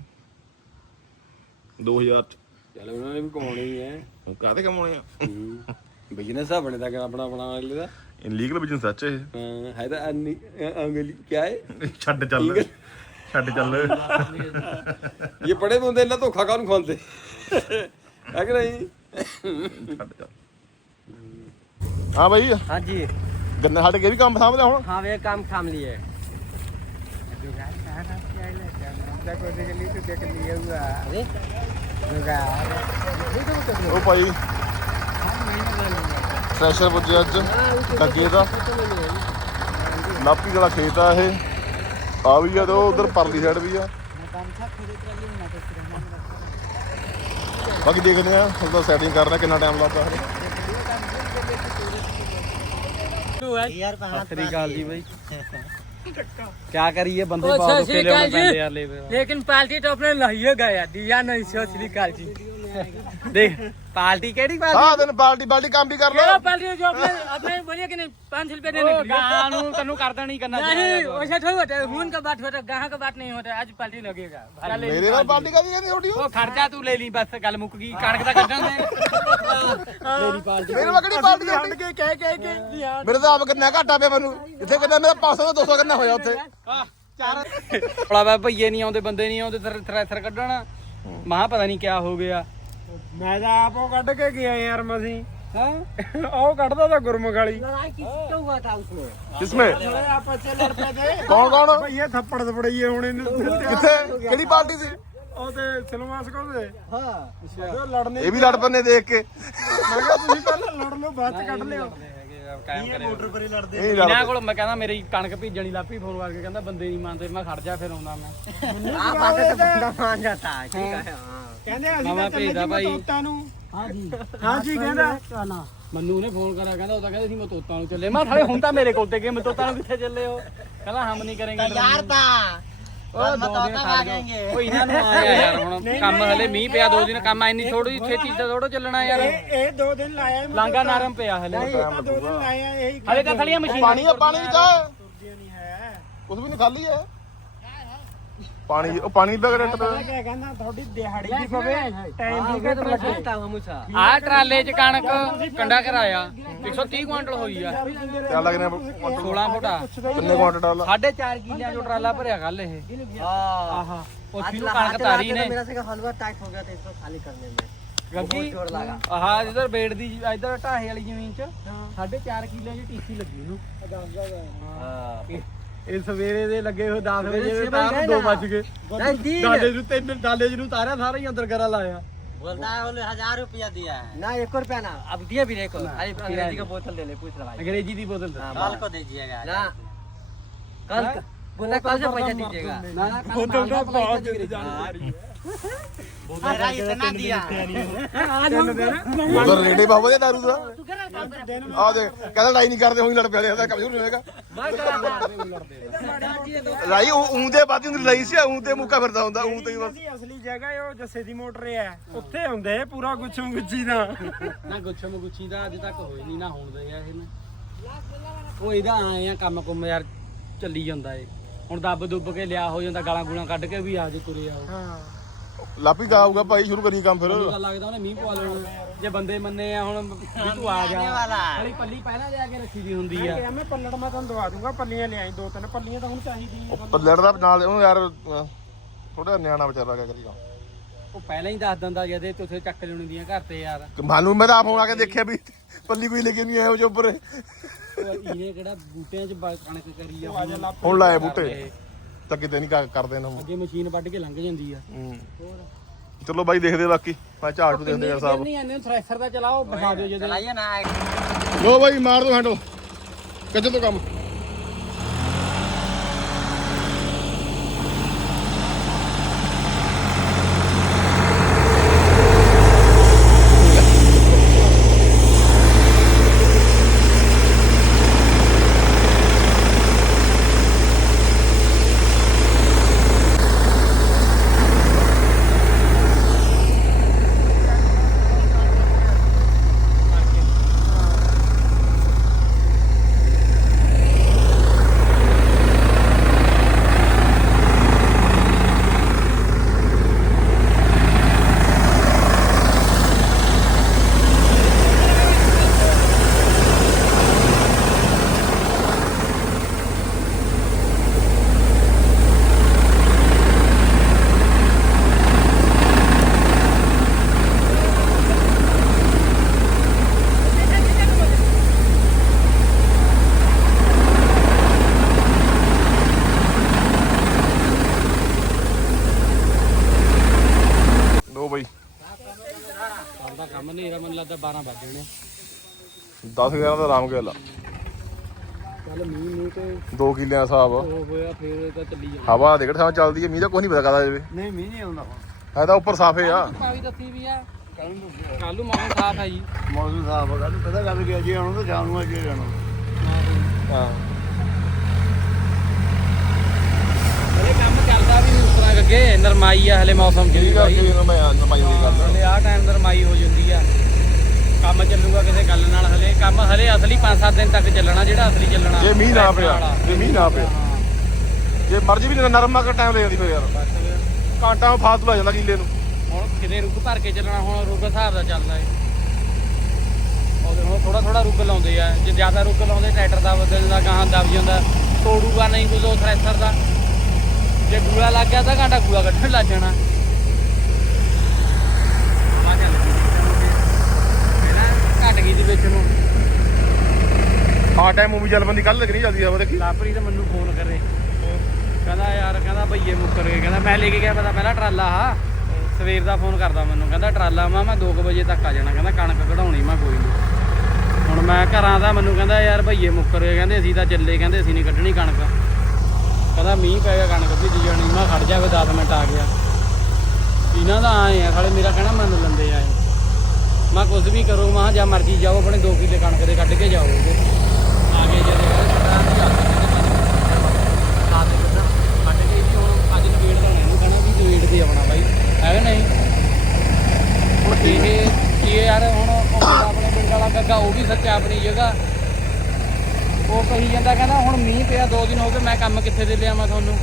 Speaker 1: 2000 ਚ।
Speaker 2: ਚਲ ਉਹਨਾਂ ਨੇ ਵੀ ਕਮਾਉਣੀ ਹੀ ਹੈ
Speaker 1: ਉਹ ਕਾਹਦੇ ਕਮਾਉਣੇ ਆ
Speaker 2: ਬਿਜ਼ਨਸ ਆ ਬਣਦਾ ਕਿ ਆਪਣਾ ਆਪਣਾ ਵਾਲੇ ਦਾ
Speaker 1: ਇਨਲੀਗਲ ਬਿਜ਼ਨਸ ਸੱਚ ਇਹ
Speaker 2: ਹਾਂ, ਹੈ ਤਾਂ ਅੰਨੀ ਅੰਗਲੀ ਕਿਆ ਹੈ
Speaker 1: ਛੱਡ ਚੱਲ ਛੱਡ ਚੱਲ
Speaker 2: ਇਹ ਪੜੇ ਬੰਦੇ ਇਹਨਾਂ ਧੋਖਾ ਕਾਹਨੂੰ ਖਾਂਦੇ ਹੈ ਕਿ ਨਹੀਂ
Speaker 1: ਛੱਡ ਚੱਲ ਹਾਂ ਬਾਈ
Speaker 4: हाँ जी
Speaker 1: ਗੰਨੇ ਸਾਡੇ ਕੇ ਵੀ ਕੰਮ ਸਾਂਭਦਾ ਹੁਣ
Speaker 4: हाँ वे काम थाम लिए अरे जुगाड़
Speaker 1: ਉਹ ਭਾਈ। ਫਰੈਸ਼ਰ ਪੁੱਜੇ ਅੱਜ ਲੱਗੇ ਦਾ ਲਾਪੀ ਵਾਲਾ ਖੇਤ ਆ ਇਹ। ਆ ਵੀ ਆ ਤੇ ਉਧਰ ਪਰਲੀ ਸਾਈਡ ਵੀ ਆ। ਬਾਕੀ ਦੇਖਦੇ ਆ ਉਹਦਾ ਸੈਟਿੰਗ ਕਰਨਾ ਕਿੰਨਾ ਟਾਈਮ ਲੱਗਦਾ। ਹੈ
Speaker 4: यार
Speaker 2: ਸਤਿ ਅਕਾਲ ਜੀ ਬਾਈ।
Speaker 4: क्या करिए बंदे
Speaker 5: ओ,
Speaker 4: बहुत
Speaker 5: सत श्री
Speaker 4: अकेले हो
Speaker 5: अकाल
Speaker 4: गए
Speaker 5: जी।
Speaker 4: यार ले
Speaker 5: लेकिन पार्टी तो अपने लहिए गया दिया नहीं सत श्री अकाल जी
Speaker 4: देख पार्टी केड़ी पार्टी
Speaker 1: ਹਾਂ ਤੈਨੂੰ ਬਾਲਟੀ ਬਾਲਟੀ ਕੰਮ ਵੀ ਕਰ
Speaker 5: चलो
Speaker 1: ਲੋ
Speaker 5: पहले जो अपने अपने बोलिए कि नहीं पाँच सौ रुपया देने के लिए
Speaker 4: गानू तनु करदा नहीं करना
Speaker 5: नहीं वैसा थोड़ी होता है खून का बात होता है गाह का बात नहीं होता है आज पार्टी लगेगा
Speaker 1: ਮੇਰੇ ਨਾਲ ਬਾਲਟੀ ਕਾਦੀ ਕਹਿੰਦੀ ਛੋਟੀ
Speaker 4: ਉਹ ਖਰਚਾ ਤੂੰ ਲੈ ਲਈ ਬਸ ਗੱਲ ਮੁੱਕ ਗਈ ਕਣਕ ਦਾ ਕੱਢਣ ਦੇ ਲੈ ਲਈ ਪਾਰਟੀ
Speaker 1: ਮੇਰੇ ਨਾਲ ਕਿਹੜੀ ਬਾਲਟੀ ਛੋਟੀ
Speaker 5: के कह कह के लिया
Speaker 1: ਮੇਰੇ ਤਾਂ ਆਪ ਕਿੰਨਾ ਘਾਟਾ ਪਿਆ ਮੈਨੂੰ ਇੱਥੇ ਕਿੰਨਾ ਮੇਰਾ 500 ਤੋਂ 200 ਕਿੰਨਾ ਹੋਇਆ ਉੱਥੇ
Speaker 4: ਬੜਾ ਵਾ ਭਈਏ ਨਹੀਂ ਆਉਂਦੇ ਬੰਦੇ ਨਹੀਂ ਆਉਂਦੇ ਥਰ ਥਰੈਸਰ ਕੱਢਣ ਮਹਾ ਪਤਾ ਨਹੀਂ ਕਿਆ ਹੋ ਗਿਆ
Speaker 3: ਮੈਂ ਤਾਂ ਆਪ ਉਹ ਕੱਢ ਕੇ ਗਿਆ ਯਾਰ ਮਸੀਂ ਹਾਂ ਉਹ ਕੱਢਦਾ ਤਾਂ ਗੁਰਮੁਖ ਵਾਲੀ
Speaker 5: लड़ाई किसका हुआ था उसमें
Speaker 1: ਕਿਸਮੇ
Speaker 3: ਆਪਾਂ ਚੱਲ ਰੁਪਏ ਦੇ
Speaker 1: ਕੌਣ ਕੌਣ
Speaker 3: ਭਈਏ ਥੱਪੜ ਥਪੜਈਏ ਹੁਣ ਇਹਨੂੰ
Speaker 1: ਕਿੱਥੇ ਕਿਹੜੀ ਪਾਰਟੀ ਸੀ
Speaker 3: ਉਹ ਤੇ ਸਿਲਮਾ ਸਕੋ ਦੇ
Speaker 5: हाँ
Speaker 3: ਉਹ ਲੜਨੇ
Speaker 1: ਇਹ ਵੀ ਲੜ ਪੰਨੇ ਦੇਖ ਕੇ
Speaker 3: ਮੈਂ ਕਿਹਾ ਤੁਸੀਂ ਪਹਿਲਾਂ ਲੜ ਲਓ ਬਾਅਦ ਚ ਕੱਢ ਲਿਓ
Speaker 4: ਕਾਇਮ ਕਰੇ
Speaker 3: ਪਰੇ ਲੜਦੇ
Speaker 1: ਇਹ
Speaker 4: ਇਹਨਾਂ
Speaker 1: ਲੜ
Speaker 4: ਕੋਲ ਮੈਂ ਕਹਿੰਦਾ ਮੇਰੀ ਕਣਕ ਭੀਜਣੀ ਲਾਪੀ ਫੋਨ ਕਰਕੇ ਕਹਿੰਦਾ ਬੰਦੇ ਨਹੀਂ ਮੰਨਦੇ ਮੈਂ ਖੜ ਜਾ ਫਿਰ ਆਉਂਦਾ ਮੈਂ
Speaker 5: आप आते तो बंदा मान जाता है ठीक है हाँ
Speaker 3: ਕਹਿੰਦੇ ਅਸੀਂ ਤਾਂ ਚੱਲੇ
Speaker 4: ਭਾਈ
Speaker 3: ਤੋਤਾ ਨੂੰ। ਹਾਂ ਜੀ ਕਹਿੰਦਾ।
Speaker 4: ਮੰਨੂ ਨੇ ਫੋਨ ਕਰਾ ਕਹਿੰਦਾ ਉਹ ਤਾਂ ਕਹਿੰਦਾ ਸੀ ਮੈਂ ਨੂੰ ਚੱਲੇ। ਮੈਂ ਥਾਲੇ ਹੁਣ ਤਾਂ ਮੇਰੇ ਕੋਲ ਤੇ ਗਏ ਮੈਂ ਨੂੰ ਕਿੱਥੇ ਚੱਲੇ ਹੋ ਕਹਿੰਦਾ ਹਮ ਨਹੀਂ ਕਰੇਂਗੇ
Speaker 5: ਯਾਰ ਤਾਂ।
Speaker 4: ਉਹ ਤੋਤਾ ਖਾ ਜਾਣਗੇ ਉਹ ਇਹਨਾਂ ਨੂੰ ਯਾਰ ਹੁਣ ਕੰਮ ਹਲੇ ਮੀਂਹ ਪਿਆ ਦੋ ਦਿਨ ਕੰਮ ਐਨੀ ਥੋੜੋ ਜੀ ਛੇਤੀ ਤਾਂ ਥੋੜੋ ਚੱਲਣਾ ਯਾਰ।
Speaker 3: ਇਹ ਇਹ ਦੋ ਦਿਨ ਲਾਇਆ
Speaker 4: ਲਾਂਗਾ ਨਰਮ ਪਿਆ ਹਲੇ।
Speaker 3: ਦੋ ਦਿਨ ਲਾਇਆ ਇਹੀ
Speaker 4: ਹਲੇ ਤਾਂ ਖਲੀਆਂ ਮਸ਼ੀਨਾਂ
Speaker 1: ਪਾਣੀ ਪਾਣੀ
Speaker 3: ਵੀ ਤਾਂ
Speaker 1: ਕੁਝ ਵੀ ਨਹੀਂ ਖਾਲੀ ਹੈ। ਪਾਣੀ ਉਹ ਪਾਣੀ ਦਾ ਰੇਟ ਤੇ
Speaker 3: ਕਿਆ ਕਹਿੰਦਾ ਤੁਹਾਡੀ ਦਿਹਾੜੀ ਵੀ ਪਵੇ ਟਾਈਮ ਵੀ ਘੱਟ ਲੱਗੇ
Speaker 4: ਆਹ ਟਰਾਲੇ 'ਚ ਕਣਕ ਕੰਡਾ ਕਰਾਇਆ 130 ਕੁਇੰਟਲ ਹੋਈ ਆ
Speaker 1: ਕਿਆ ਲੱਗਨੇ
Speaker 4: 16 ਫੁੱਟਾ
Speaker 1: ਕਿੰਨੇ ਕੁਆਂਟਲ ਡਾਲਾ
Speaker 4: 4.5 ਕਿੱਲਿਆਂ ਜੋ ਟਰਾਲਾ ਭਰਿਆ ਕੱਲ ਇਹ ਆਹਾ ਉੱਥੇ ਨੂੰ ਕਣਕ ਤਾਰੀ ਨੇ
Speaker 5: मेरा से हलवा टाइट हो गया था इसको खाली करने में
Speaker 4: ਗੱਗੀ
Speaker 5: जोर लगा
Speaker 4: ਆਹ ਇਧਰ ਬੇੜ ਦੀ ਇਧਰ ਢਾਹੇ ਵਾਲੀ ਜ਼ਮੀਨ 'ਚ 4.5 ਕਿੱਲਿਆਂ 'ਚ ਟੀਸੀ ਲੱਗੀ ਨੂੰ ਇਹ ਸਵੇਰੇ ਦੇ ਲੱਗੇ ਹੋਏ 10 ਵਜੇ ਦੇ ਤਾਂ 2 ਵੱਜ ਗਏ ਡਾਲੇ ਨੂੰ ਤਿੰਨ ਡਾਲੇ ਨੂੰ ਤਾਰਿਆ ਸਾਰਾ ਹੀ ਅੰਦਰ ਕਰਾ ਲਾਇਆ
Speaker 5: बोलता है बोले हजार रुपया दिया है ना एक रुपया ना अब दिए भी नहीं को खाली अंग्रेजी का बोतल ले ले पूछ रहा
Speaker 4: ਅੰਗਰੇਜ਼ੀ ਦੀ ਬੋਤਲ
Speaker 5: कल को दीजिएगा ना कल बोला कल से पैसा दीजिएगा
Speaker 4: ਨਾ ਨਾ
Speaker 3: ਬੋਤਲ ਦਾ ਬਹੁਤ
Speaker 5: इतना दिया
Speaker 1: ਉਧਰ ਰੇਡੇ ਬਾਬਾ ਦੇ ਦਾਰੂ ਦਾ ਆ ਦੇ ਕਹਿੰਦਾ ਲੜਾਈ ਨਹੀਂ ਕਰਦੇ ਹੋਈ ਲੜ ਪਿਆ ਰਿਹਾ ਕੰਮ ਸ਼ੁਰੂ ਨਹੀਂ ਹੋਏਗਾ। ਲੜਾਈ ਉਂ ਦੇ ਬਾਦੀ ਹੁੰਦੀ ਲੜਾਈ ਸੀ ਉਂ ਤੇ ਮੁੱਕਾ ਫਿਰਦਾ ਹੁੰਦਾ ਉਂ ਤੇ ਹੀ ਬਸ।
Speaker 3: ਅਸਲੀ ਜਗ੍ਹਾ ਇਹ ਉਹ ਜੱਸੇ ਦੀ ਮੋਟਰ ਹੈ ਉੱਥੇ ਹੁੰਦੇ ਪੂਰਾ ਗੁੱਛੂ ਗੁੱਛੀ ਦਾ।
Speaker 4: ਨਾ ਗੁੱਛੋ ਮਗੁੱਛੀ ਦਾ ਅੱਜ ਤੱਕ ਹੋਈ ਨਹੀਂ ਨਾ ਹੋਣ ਦੇ ਆ ਇਹ ਨਾ। ਉਹ ਇਹਦਾ ਆਏ ਆ ਕੰਮ ਕੁੰਮ ਯਾਰ ਚੱਲੀ ਜਾਂਦਾ ਏ। ਹੁਣ ਦੱਬ ਦੁੱਬ ਕੇ ਲਿਆ ਹੋ ਜਾਂਦਾ ਗਾਲਾਂ ਗੂਲਾਂ ਕੱਢ ਕੇ ਵੀ ਆ ਜੇ ਤੁਰੇ ਆਓ
Speaker 3: ਹਾਂ।
Speaker 1: ਲਾਪੀ ਜਾਊਗਾ ਭਾਈ ਸ਼ੁਰੂ ਕਰੀ ਕੰਮ ਫਿਰ।
Speaker 4: ਮੈਨੂੰ ਤਾਂ ਲੱਗਦਾ ਉਹਨੇ ਮੀਂਹ ਪਵਾ ਲੈਣਾ। ਜੇ ਬੰਦੇ ਮੰਨੇ ਆ ਹੁਣ ਵੀ ਤੂੰ ਆ ਜਾ ਹਲੀ ਪੱਲੀ ਪਹਿਲਾਂ ਲਿਆ ਕੇ ਰੱਖੀ ਦੀ ਹੁੰਦੀ ਆ।
Speaker 3: ਮੈਂ ਪੱਲੜ ਮੈਂ ਤੁਹਾਨੂੰ ਦਵਾ ਦੂੰਗਾ ਪੱਲੀਆਂ ਲਿਆਈ ਦੋ ਤਿੰਨ ਪੱਲੀਆਂ ਤਾਂ ਹੁਣ ਚਾਹੀਦੀਆਂ
Speaker 1: ਉਹ ਪੱਲੜ ਦਾ ਨਾਲ ਉਹਨੂੰ ਯਾਰ ਥੋੜਾ ਨਿਆਣਾ ਵਿਚਾਰਾ ਕਿਆ ਕਰੀਗਾ
Speaker 4: ਉਹ ਪਹਿਲਾਂ ਹੀ ਦੱਸ ਦਿੰਦਾ ਜਦੇ ਤੇ ਉੱਥੇ ਚੱਕ ਲੈਣੀ ਦੀਆਂ ਘਰ ਤੇ ਯਾਰ।
Speaker 1: ਮਾਨੂੰ ਮੈਂ ਤਾਂ ਆਪ ਹੁਣ ਆ ਕੇ ਦੇਖਿਆ ਵੀ ਪੱਲੀ ਕੋਈ ਲੈ ਕੇ ਨਹੀਂ ਆਇਆ ਉਹ ਜੋ ਉੱਪਰ।
Speaker 4: ਉਹ ਇਹਨੇ ਕਿਹੜਾ ਬੂਟਿਆਂ 'ਚ ਬ- ਕਣਕ ਕਰੀ ਆ ਹੁਣ
Speaker 1: ਹੁਣ ਲਾਏ ਬੂਟੇ। ਤਾਂ ਕਿਤੇ ਨਹੀਂ ਕਰ- ਕਰਦੇ ਨਾ।
Speaker 4: ਅੱਗੇ ਮਸ਼ੀਨ ਵੱਢ ਕੇ ਲੰਘ ਜਾਂਦੀ ਆ।
Speaker 1: ਹੋਰ ਚਲੋ ਬਾਈ ਦੇਖਦੇ ਬਾਕੀ। ਮੈਂ ਝਾੜ ਨੂੰ ਦੇਖਦੇ ਆ ਸਾਹਿਬ
Speaker 4: ਨਹੀਂ ਆਨੇ ਥ੍ਰੈਸ਼ਰ ਦਾ ਚਲਾਓ ਬਿਠਾ ਦਿਓ ਜਦੋਂ।
Speaker 5: ਚਲਾਈਏ ਨਾ।
Speaker 1: ਲੋ ਬਾਈ ਮਾਰ ਦੋ ਹੈਂਡਲ ਕੱਜੋ ਤੋਂ ਕੰਮ। 10 11 ਦਾ ਆਰਾਮ ਗਿਆ
Speaker 4: ਚੱਲ ਮੀਂਹ ਮੂੰਹ ਤੇ
Speaker 1: 2 ਕਿੱਲਿਆਂ ਦਾ ਹਿਸਾਬ।
Speaker 4: ਉਹ ਹੋਇਆ ਫੇਰ ਇਹ ਤਾਂ ਚੱਲੀ ਜਾਂਦਾ।
Speaker 1: ਹਵਾ ਦੇਖੜ ਸਾਂ ਚੱਲਦੀ ਹੈ ਮੀਂਹ ਦਾ ਕੋਈ ਨਹੀਂ ਪਤਾ ਕਦਾ ਜਾਵੇ
Speaker 3: ਨਹੀਂ ਮੀਂਹ ਨਹੀਂ ਆਉਂਦਾ।
Speaker 1: ਐ ਤਾਂ ਉੱਪਰ ਸਾਫੇ ਆ।
Speaker 4: ਪਾਵੀ ਦੱਸੀ ਵੀ ਆ। ਕੱਲ ਨੂੰ ਮੌਸਮ ਸਾਫ਼ ਹੈ ਜੀ।
Speaker 3: ਮੌਸਮ ਸਾਫ਼ ਹੋ ਗਿਆ ਪਤਾ ਲੱਗ ਗਿਆ ਜੀ ਹੁਣ ਤਾਂ ਸ਼ਾਮ ਨੂੰ ਅੱਗੇ ਜਾਣਾ।
Speaker 1: ਹਾਂ।
Speaker 4: ਇਹ ਕੰਮ ਚੱਲਦਾ ਵੀ ਨਹੀਂ ਉਸ ਤਰ੍ਹਾਂ ਅੱਗੇ ਨਰਮ ਨਰਮਾਈ ਆ ਹਲੇ ਮੌਸਮ ਚ ਵੀ
Speaker 1: ਇਹ
Speaker 4: ਬਾਈ।
Speaker 1: ਕਰਕੇ ਮੈਂ ਨਮਾਈ ਦੀ ਗੱਲ
Speaker 4: ਹਲੇ ਆਹ ਟਾਈਮ ਨਰਮਾਈ ਹੋ ਜਾਂਦੀ ਆ। ਕੰਮ ਚੱਲੂਗਾ ਕਿਸੇ ਗੱਲ ਨਾਲ ਹਲੇ। ਕੰਮ ਹਲੇ ਅਸਲੀ 5-7 ਦਿਨ ਤੱਕ ਚੱਲਣਾ ਜਿਹੜਾ ਅਸਲੀ ਚੱਲਣਾ।
Speaker 1: ਜੇ ਮੀਂਹ ਨਾ ਪਿਆ। ਜੇ ਮੀਂਹ ਨਾ ਪਿਆ। ਜੇ ਮਰਜ਼ੀ ਵੀ ਨਰਮਾ ਕਰ ਟਾਈਮ ਲੈ ਜਾਂਦੀ ਫਿਰ ਯਾਰ। ਘੰਟਾ ਫਾਲਤੂ ਲੱਗ ਜਾਂਦਾ ਕਿੱਲੇ ਨੂੰ।
Speaker 4: ਹੁਣ ਕਿਤੇ ਰੁੱਗ ਭਰ ਕੇ ਚੱਲਣਾ ਹੁਣ ਰੁੱਗ ਹਿਸਾਬ ਦਾ ਚੱਲਦਾ ਏ। ਉਹਦੇ ਹੁਣ ਥੋੜਾ ਥੋੜਾ ਰੁੱਗ ਲਾਉਂਦੇ ਆ। ਜੇ ਜ਼ਿਆਦਾ ਰੁੱਗ ਲਾਉਂਦੇ ਟਰੈਕਟਰ ਦਾ ਬਦਲਦਾ ਗਾਹਾਂ ਦਬ ਜਾਂਦਾ। ਤੋੜੂਗਾ ਨਹੀਂ ਕੁਝ ਉਹ ਥ੍ਰੈਸ਼ਰ ਦਾ। ਜੇ ਗੂੜਾ ਲੱਗ ਗਿਆ ਤਾਂ ਘੰਟਾ ਗੂੜਾ ਕੱਢਣ ਲੱਗ ਜਾਣਾ ਹਵਾ ਚੱਲ ਗਈ ਪਹਿਲਾਂ ਘਟ ਗਈ ਸੀ ਵਿੱਚ ਨੂੰ।
Speaker 1: ਆ ਟਾਈਮ ਮੂਵੀ ਚੱਲ ਬੰਦੀ ਕੱਲ ਲੱਗਣੀ ਜਾਂਦੀ ਹਵਾ ਦੇਖੀ
Speaker 4: ਲਾਪਰੀ ਤਾਂ ਮੈਨੂੰ ਫੋਨ ਕਰੇ। ਕਹਿੰਦਾ ਯਾਰ ਕਹਿੰਦਾ ਭਈਏ ਮੁੱਕਰ ਗਏ। ਕਹਿੰਦਾ ਮੈਂ ਲੈ ਕੇ ਗਿਆ ਪਤਾ ਪਹਿਲਾਂ ਟਰਾਲਾ ਆ। ਸਵੇਰ ਦਾ ਫੋਨ ਕਰਦਾ ਮੈਨੂੰ। ਕਹਿੰਦਾ ਟਰਾਲਾ ਮਾ ਮੈਂ 2 ਵਜੇ ਤੱਕ ਆ ਜਾਣਾ। ਕਹਿੰਦਾ ਕਣਕ ਕਢਾਉਣੀ ਮੈਂ ਕੋਈ ਨਹੀਂ। ਹੁਣ ਮੈਂ ਘਰਾਂ ਦਾ ਮੈਨੂੰ ਕਹਿੰਦਾ ਯਾਰ ਭਈਏ ਮੁੱਕਰ ਗਏ। ਕਹਿੰਦੇ ਅਸੀਂ ਤਾਂ ਚੱਲੇ। ਕਹਿੰਦੇ ਅਸੀਂ ਨਹੀਂ ਕੱਢਣੀ ਕਣਕ। ਕਹਿੰਦਾ ਮੀਂਹ ਪੈ ਗਿਆ ਕਣਕ ਭਿੱਜ ਜਾਣੀ। ਮੈਂ ਖੜ ਜਾਵੇ 10 ਮਿੰਟ ਆ ਗਿਆ। ਇਹਨਾਂ ਦਾ ਆਏ ਆ ਖਾਲੇ ਮੇਰਾ ਕਹਿਣਾ ਮੰਨ ਲੈਂਦੇ ਆ ਇਹ। ਮੈਂ ਕੁਝ ਵੀ ਕਰੋ ਮੈਂ ਜਾਂ ਮਰਜ਼ੀ ਜਾਓ ਆਪਣੇ 2 ਕਿੱਲੇ ਕਣਕ ਦੇ ਕੱਢ ਕੇ ਜਾਓ ਉਹਦੇ। ਆ ਗਏ ਜਦੋਂ ਦੀ ਵੀ ਆਉਣਾ ਬਾਈ। ਹੈ ਨਹੀਂ? ਹੁਣ ਇਹ ਇਹ ਯਾਰ ਹੁਣ ਆਪਣੇ ਪਿੰਡ ਵਾਲਾ ਗੱਗਾ ਉਹ ਵੀ ਸੱਚਾ ਆਪਣੀ ਜਗ੍ਹਾ। ਉਹ ਕਹੀ ਜਾਂਦਾ ਕਹਿੰਦਾ ਹੁਣ ਮੀਂਹ ਪਿਆ ਦੋ ਦਿਨ ਹੋ ਗਏ ਮੈਂ ਕੰਮ ਕਿੱਥੇ ਦੇ ਲਿਆਵਾਂ ਤੁਹਾਨੂੰ?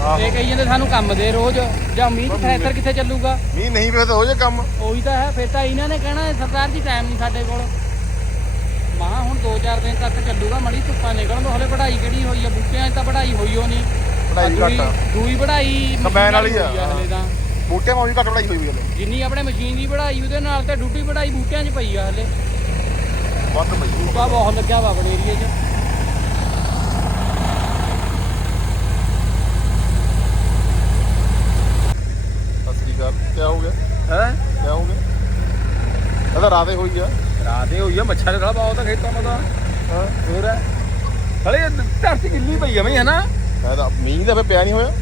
Speaker 4: ਇਹ ਕਹੀ ਜਾਂਦੇ ਸਾਨੂੰ ਕੰਮ ਦੇ ਰੋਜ਼ ਜਾਂ ਮੀਂਹ ਚ ਥ੍ਰੈਸ਼ਰ ਕਿੱਥੇ ਚੱਲੂਗਾ?
Speaker 1: ਮੀਂਹ ਨਹੀਂ ਪਿਆ ਤਾਂ ਹੋ ਜੇ ਕੰਮ।
Speaker 4: ਉਹੀ ਤਾਂ ਹੈ ਫਿਰ ਤਾਂ ਇਹਨਾਂ ਨੇ ਕਹਿਣਾ ਸਰਦਾਰ ਜੀ ਟਾਈਮ ਨਹੀਂ ਸਾਡੇ ਕੋਲ। ਮਹਾ ਹੁਣ 2-4 ਦਿਨ ਤੱਕ ਚੱਲੂਗਾ ਮੜੀ ਧੁੱਪਾਂ ਨਿਕਲਣ ਤੋਂ ਹਲੇ ਪੜ੍ਹਾਈ ਕਿਹੜੀ ਹੋਈ ਆ ਬੂਟਿਆਂ 'ਚ ਤਾਂ ਪੜ੍ਹਾਈ ਹੋਈ ਓ ਨਹੀਂ।
Speaker 1: ਪੜ੍ਹਾਈ
Speaker 4: ਆਹ
Speaker 1: ਘੱਟ।
Speaker 4: ਦੂਈ- ਪੜ੍ਹਾਈ
Speaker 1: ਕੰਬਾਈਨ ਵਾਲੀ ਆ।
Speaker 4: ਹਲੇ ਤਾਂ।
Speaker 1: ਬੂਟੇ ਮਾ ਵੀ ਘੱਟ ਪੜਾਈ ਹੋਈ ਵੀ ਹਲੇ।
Speaker 4: ਜਿੰਨੀ ਆਪਣੇ ਮਸ਼ੀਨ ਦੀ ਪੜ੍ਹਾਈ ਉਹਦੇ ਨਾਲ ਤੇ ਡੂਟੀ ਪੜ੍ਹਾਈ ਬੂਟਿਆਂ 'ਚ ਪਈ ਆ ਹਲੇ।
Speaker 1: ਵੱਧ ਪਈ।
Speaker 4: ਬੂਟਾ ਬਹੁਤ ਲੱਗਿਆ ਵਾ ਆਪਣੇ ਏਰੀਏ 'ਚ
Speaker 1: ਸਤਿ ਸ੍ਰੀ ਅਕਾਲ ਕੀ ਹੋ ਗਿਆ
Speaker 2: ਹੈ
Speaker 1: ਕੀ ਹੋ ਗਿਆ ਇਹ ਤਾਂ ਰਾਤੇ ਹੋਈ ਆ।
Speaker 2: ਰਾਤੇ ਹੋਈ ਆ ਮੱਛਰ ਦਾ ਬਹੁਤ ਆ ਖੇਤਾਂ ਮਾ ਤਾਂ
Speaker 1: ਹਾਂ।
Speaker 2: ਹੋਰ ਹੈ ਹਲੇ ਧਰਤੀ ਗਿੱਲੀ ਪਈ ਆ ਬਈ ਹੈ ਨਾ
Speaker 1: ਮੈਂ ਤਾਂ ਮੀਂਹ ਤਾਂ ਫੇ ਪਿਆ ਨਹੀਂ ਹੋਇਆ।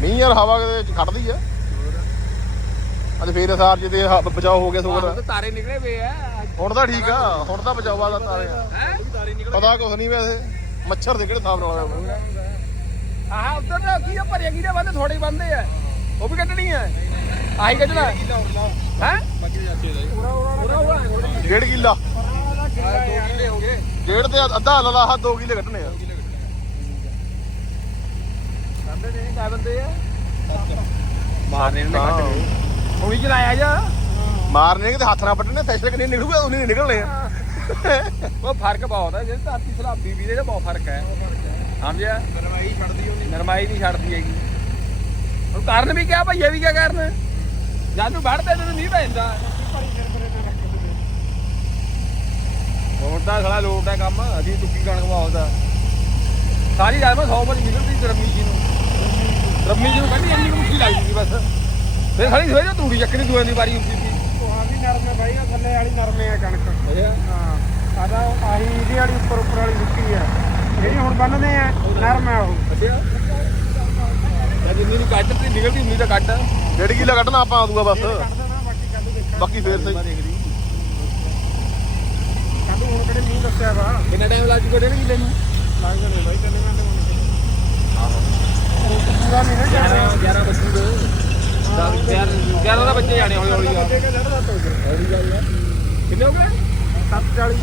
Speaker 1: ਮੀਂਹ ਯਾਰ ਹਵਾ ਦੇ ਕੱਢਦੀ ਆ। ਅੱਜ ਫੇਰ ਸਾਰ ਜੇ ਤੇ ਹ- ਬਚਾਓ ਹੋ ਗਿਆ ਸੋਗਰ
Speaker 2: ਤਾਂ ਤਾਰੇ ਨਿਕਲੇ ਵੇ ਆ।
Speaker 1: ਹੁਣ ਤਾਂ ਠੀਕ ਆ ਹੁਣ ਤਾਂ ਬਚਾਓ ਆ। ਤਾਰੇ ਆ ਪਤਾ ਕੁਛ ਨਹੀਂ ਵੈਸੇ। ਮੱਛਰ ਦੇ ਕਿਹੜੇ ਨਾਲ ਹੋਇਆ ਹੋਇਆ।
Speaker 2: ਆਹ ਉੱਧਰ ਨਾ ਕੀ ਆ ਭਰਿਆ ਕੀ ਦੇ ਬੰਦੇ ਥੋੜੇ ਬੰਦੇ ਆ। ਉਹ ਵੀ ਕੱਢਣੀ। ਆ ਆਹੀ ਕੱਢਣਾ ਹੈ?
Speaker 1: ਡੇਢ ਕਿੱਲਾ। ਡੇਢ ਤੇ ਅੱਧਾ ਲਾ ਲਾ 2 ਕਿੱਲੇ ਕੱਢਣੇ ਆ।
Speaker 2: ਕੱਢਦੇ ਨੇ ਕਾ ਬੰਦੇ ਆ ਮਾਰਨੇ ਨੇ। ਕੱਢਣੇ। ਹੁਣੀ ਚਲਾਇਆ ਜਾ।
Speaker 1: ਮਾਰਨੇ ਕਿ ਹੱਥ ਨਾਲ ਵੱਢਣੇ ਸੈਸ਼ਨ ਕਿੰਨੇ ਨਿਕਲੂਗਾ ਉਹਨੇ ਨਹੀਂ ਨਿਕਲਣੇ ਆ।
Speaker 2: ਉਹ ਫ਼ਰਕ ਬਹੁਤ ਹੈ ਜਿਹੜੇ ਧਰਤੀ ਸਲਾਬੀ ਵੀ ਦੇ ਬਹੁਤ ਫ਼ਰਕ ਹੈ। ਸਮਝਿਆ? ਨਰਮਾਈ ਛੱਡਦੀ ਉਹਨੇ ਨਰਮਾਈ ਨਹੀਂ ਛੱਡਦੀ ਹੈਗੀ। ਹੁਣ ਕਾਰਨ ਵੀ ਕਿਆ ਭਈਏ ਵੀ ਕਿਆ ਕਾਰਨ? ਜਦ ਨੂੰ ਵੜਦੇ ਤੈਨੂੰ ਨਹੀਂ ਪੈਂਦਾ ਹੁਣ ਤਾਂ ਸਾਲਾ ਲੋਟ ਹੈ ਕੰਮ ਅਸੀਂ ਟੁੱਕੀ ਕਣਕ ਬਹੁਤ ਸਾਰੀ ਰਾਤ ਮੈਂ 100 ਵਾਰੀ ਨਿਕਲਦੀ ਰਮੀ ਜੀ ਨੂੰ। ਰਮੀ ਜੀ ਨੂੰ ਕਹਿੰਦੀ ਇੰਨੀ ਮੁੱਠੀ ਲੱਗਦੀ ਸੀ ਬਸ। ਫਿਰ ਸਾਰੀ ਸਵੇਰੇ ਤੂੜੀ ਚੱਕਣੀ ਦੂਆਂ ਦੀ ਵਾਰੀ ਹੁੰਦੀ ਸੀ।
Speaker 3: ਉਹ ਆ ਵੀ ਨਰਮ ਹੈ ਭਾਈ ਆ ਥੱਲੇ ਵਾਲੀ ਨਰਮੇ ਆ ਕਣਕ। ਹਾਂ ਆਦਾ ਆਹੀ ਇਹਦੀ ਵਾਲੀ ਉੱਪਰ ਉੱਪਰ ਵਾਲੀ ਸੁੱਕੀ ਆ। ਜਿਹੜੀ ਹੁਣ ਬੰਨਦੇ ਆ ਨਰਮ ਹੈ ਉਹ।
Speaker 2: ਅੱਛਾ। ਜਿੰਨੀ ਦੀ ਕੱਢ ਤੇ ਨਿਕਲਦੀ ਉਨੀ ਤਾਂ ਕੱਢ
Speaker 1: ਡੇਢ ਕਿੱਲਾ ਕੱਢਣਾ ਆਪਾਂ ਆਦੂਗਾ ਬਸ।
Speaker 3: ਬਾਕੀ
Speaker 1: ਫੇਰ ਸਹੀ
Speaker 2: ਦੇਖਦੀ।
Speaker 3: ਕੱਢ ਹੁਣ ਕਿਹੜੇ ਮੀਂਹ ਦੱਸਿਆ ਵਾ।
Speaker 2: ਕਿੰਨਾ ਟਾਈਮ ਲੱਗ ਜੂਗਾ ਡੇਢ ਕਿੱਲੇ ਨੂੰ?
Speaker 3: ਲੱਗ ਜਾਣੇ ਬਾਈ ਤਿੰਨ ਘੰਟੇ ਹੋਣੇ ਪੂਰਾ ਨਹੀਂ ਨਾ ਜਾਣਾ।
Speaker 2: 11 ਬੱਚੂ 11 ਦਾ ਬੱਚੇ ਜਾਣੇ ਹੌਲੀ ਹੌਲੀ। ਆ
Speaker 3: ਬੱਚੇ ਕੇ ਲੜਦਾ ਤੋਂ
Speaker 2: ਹੌਲੀ ਗੱਲ ਆ ਕਿੰਨੇ ਹੋ ਗਏ?
Speaker 3: 740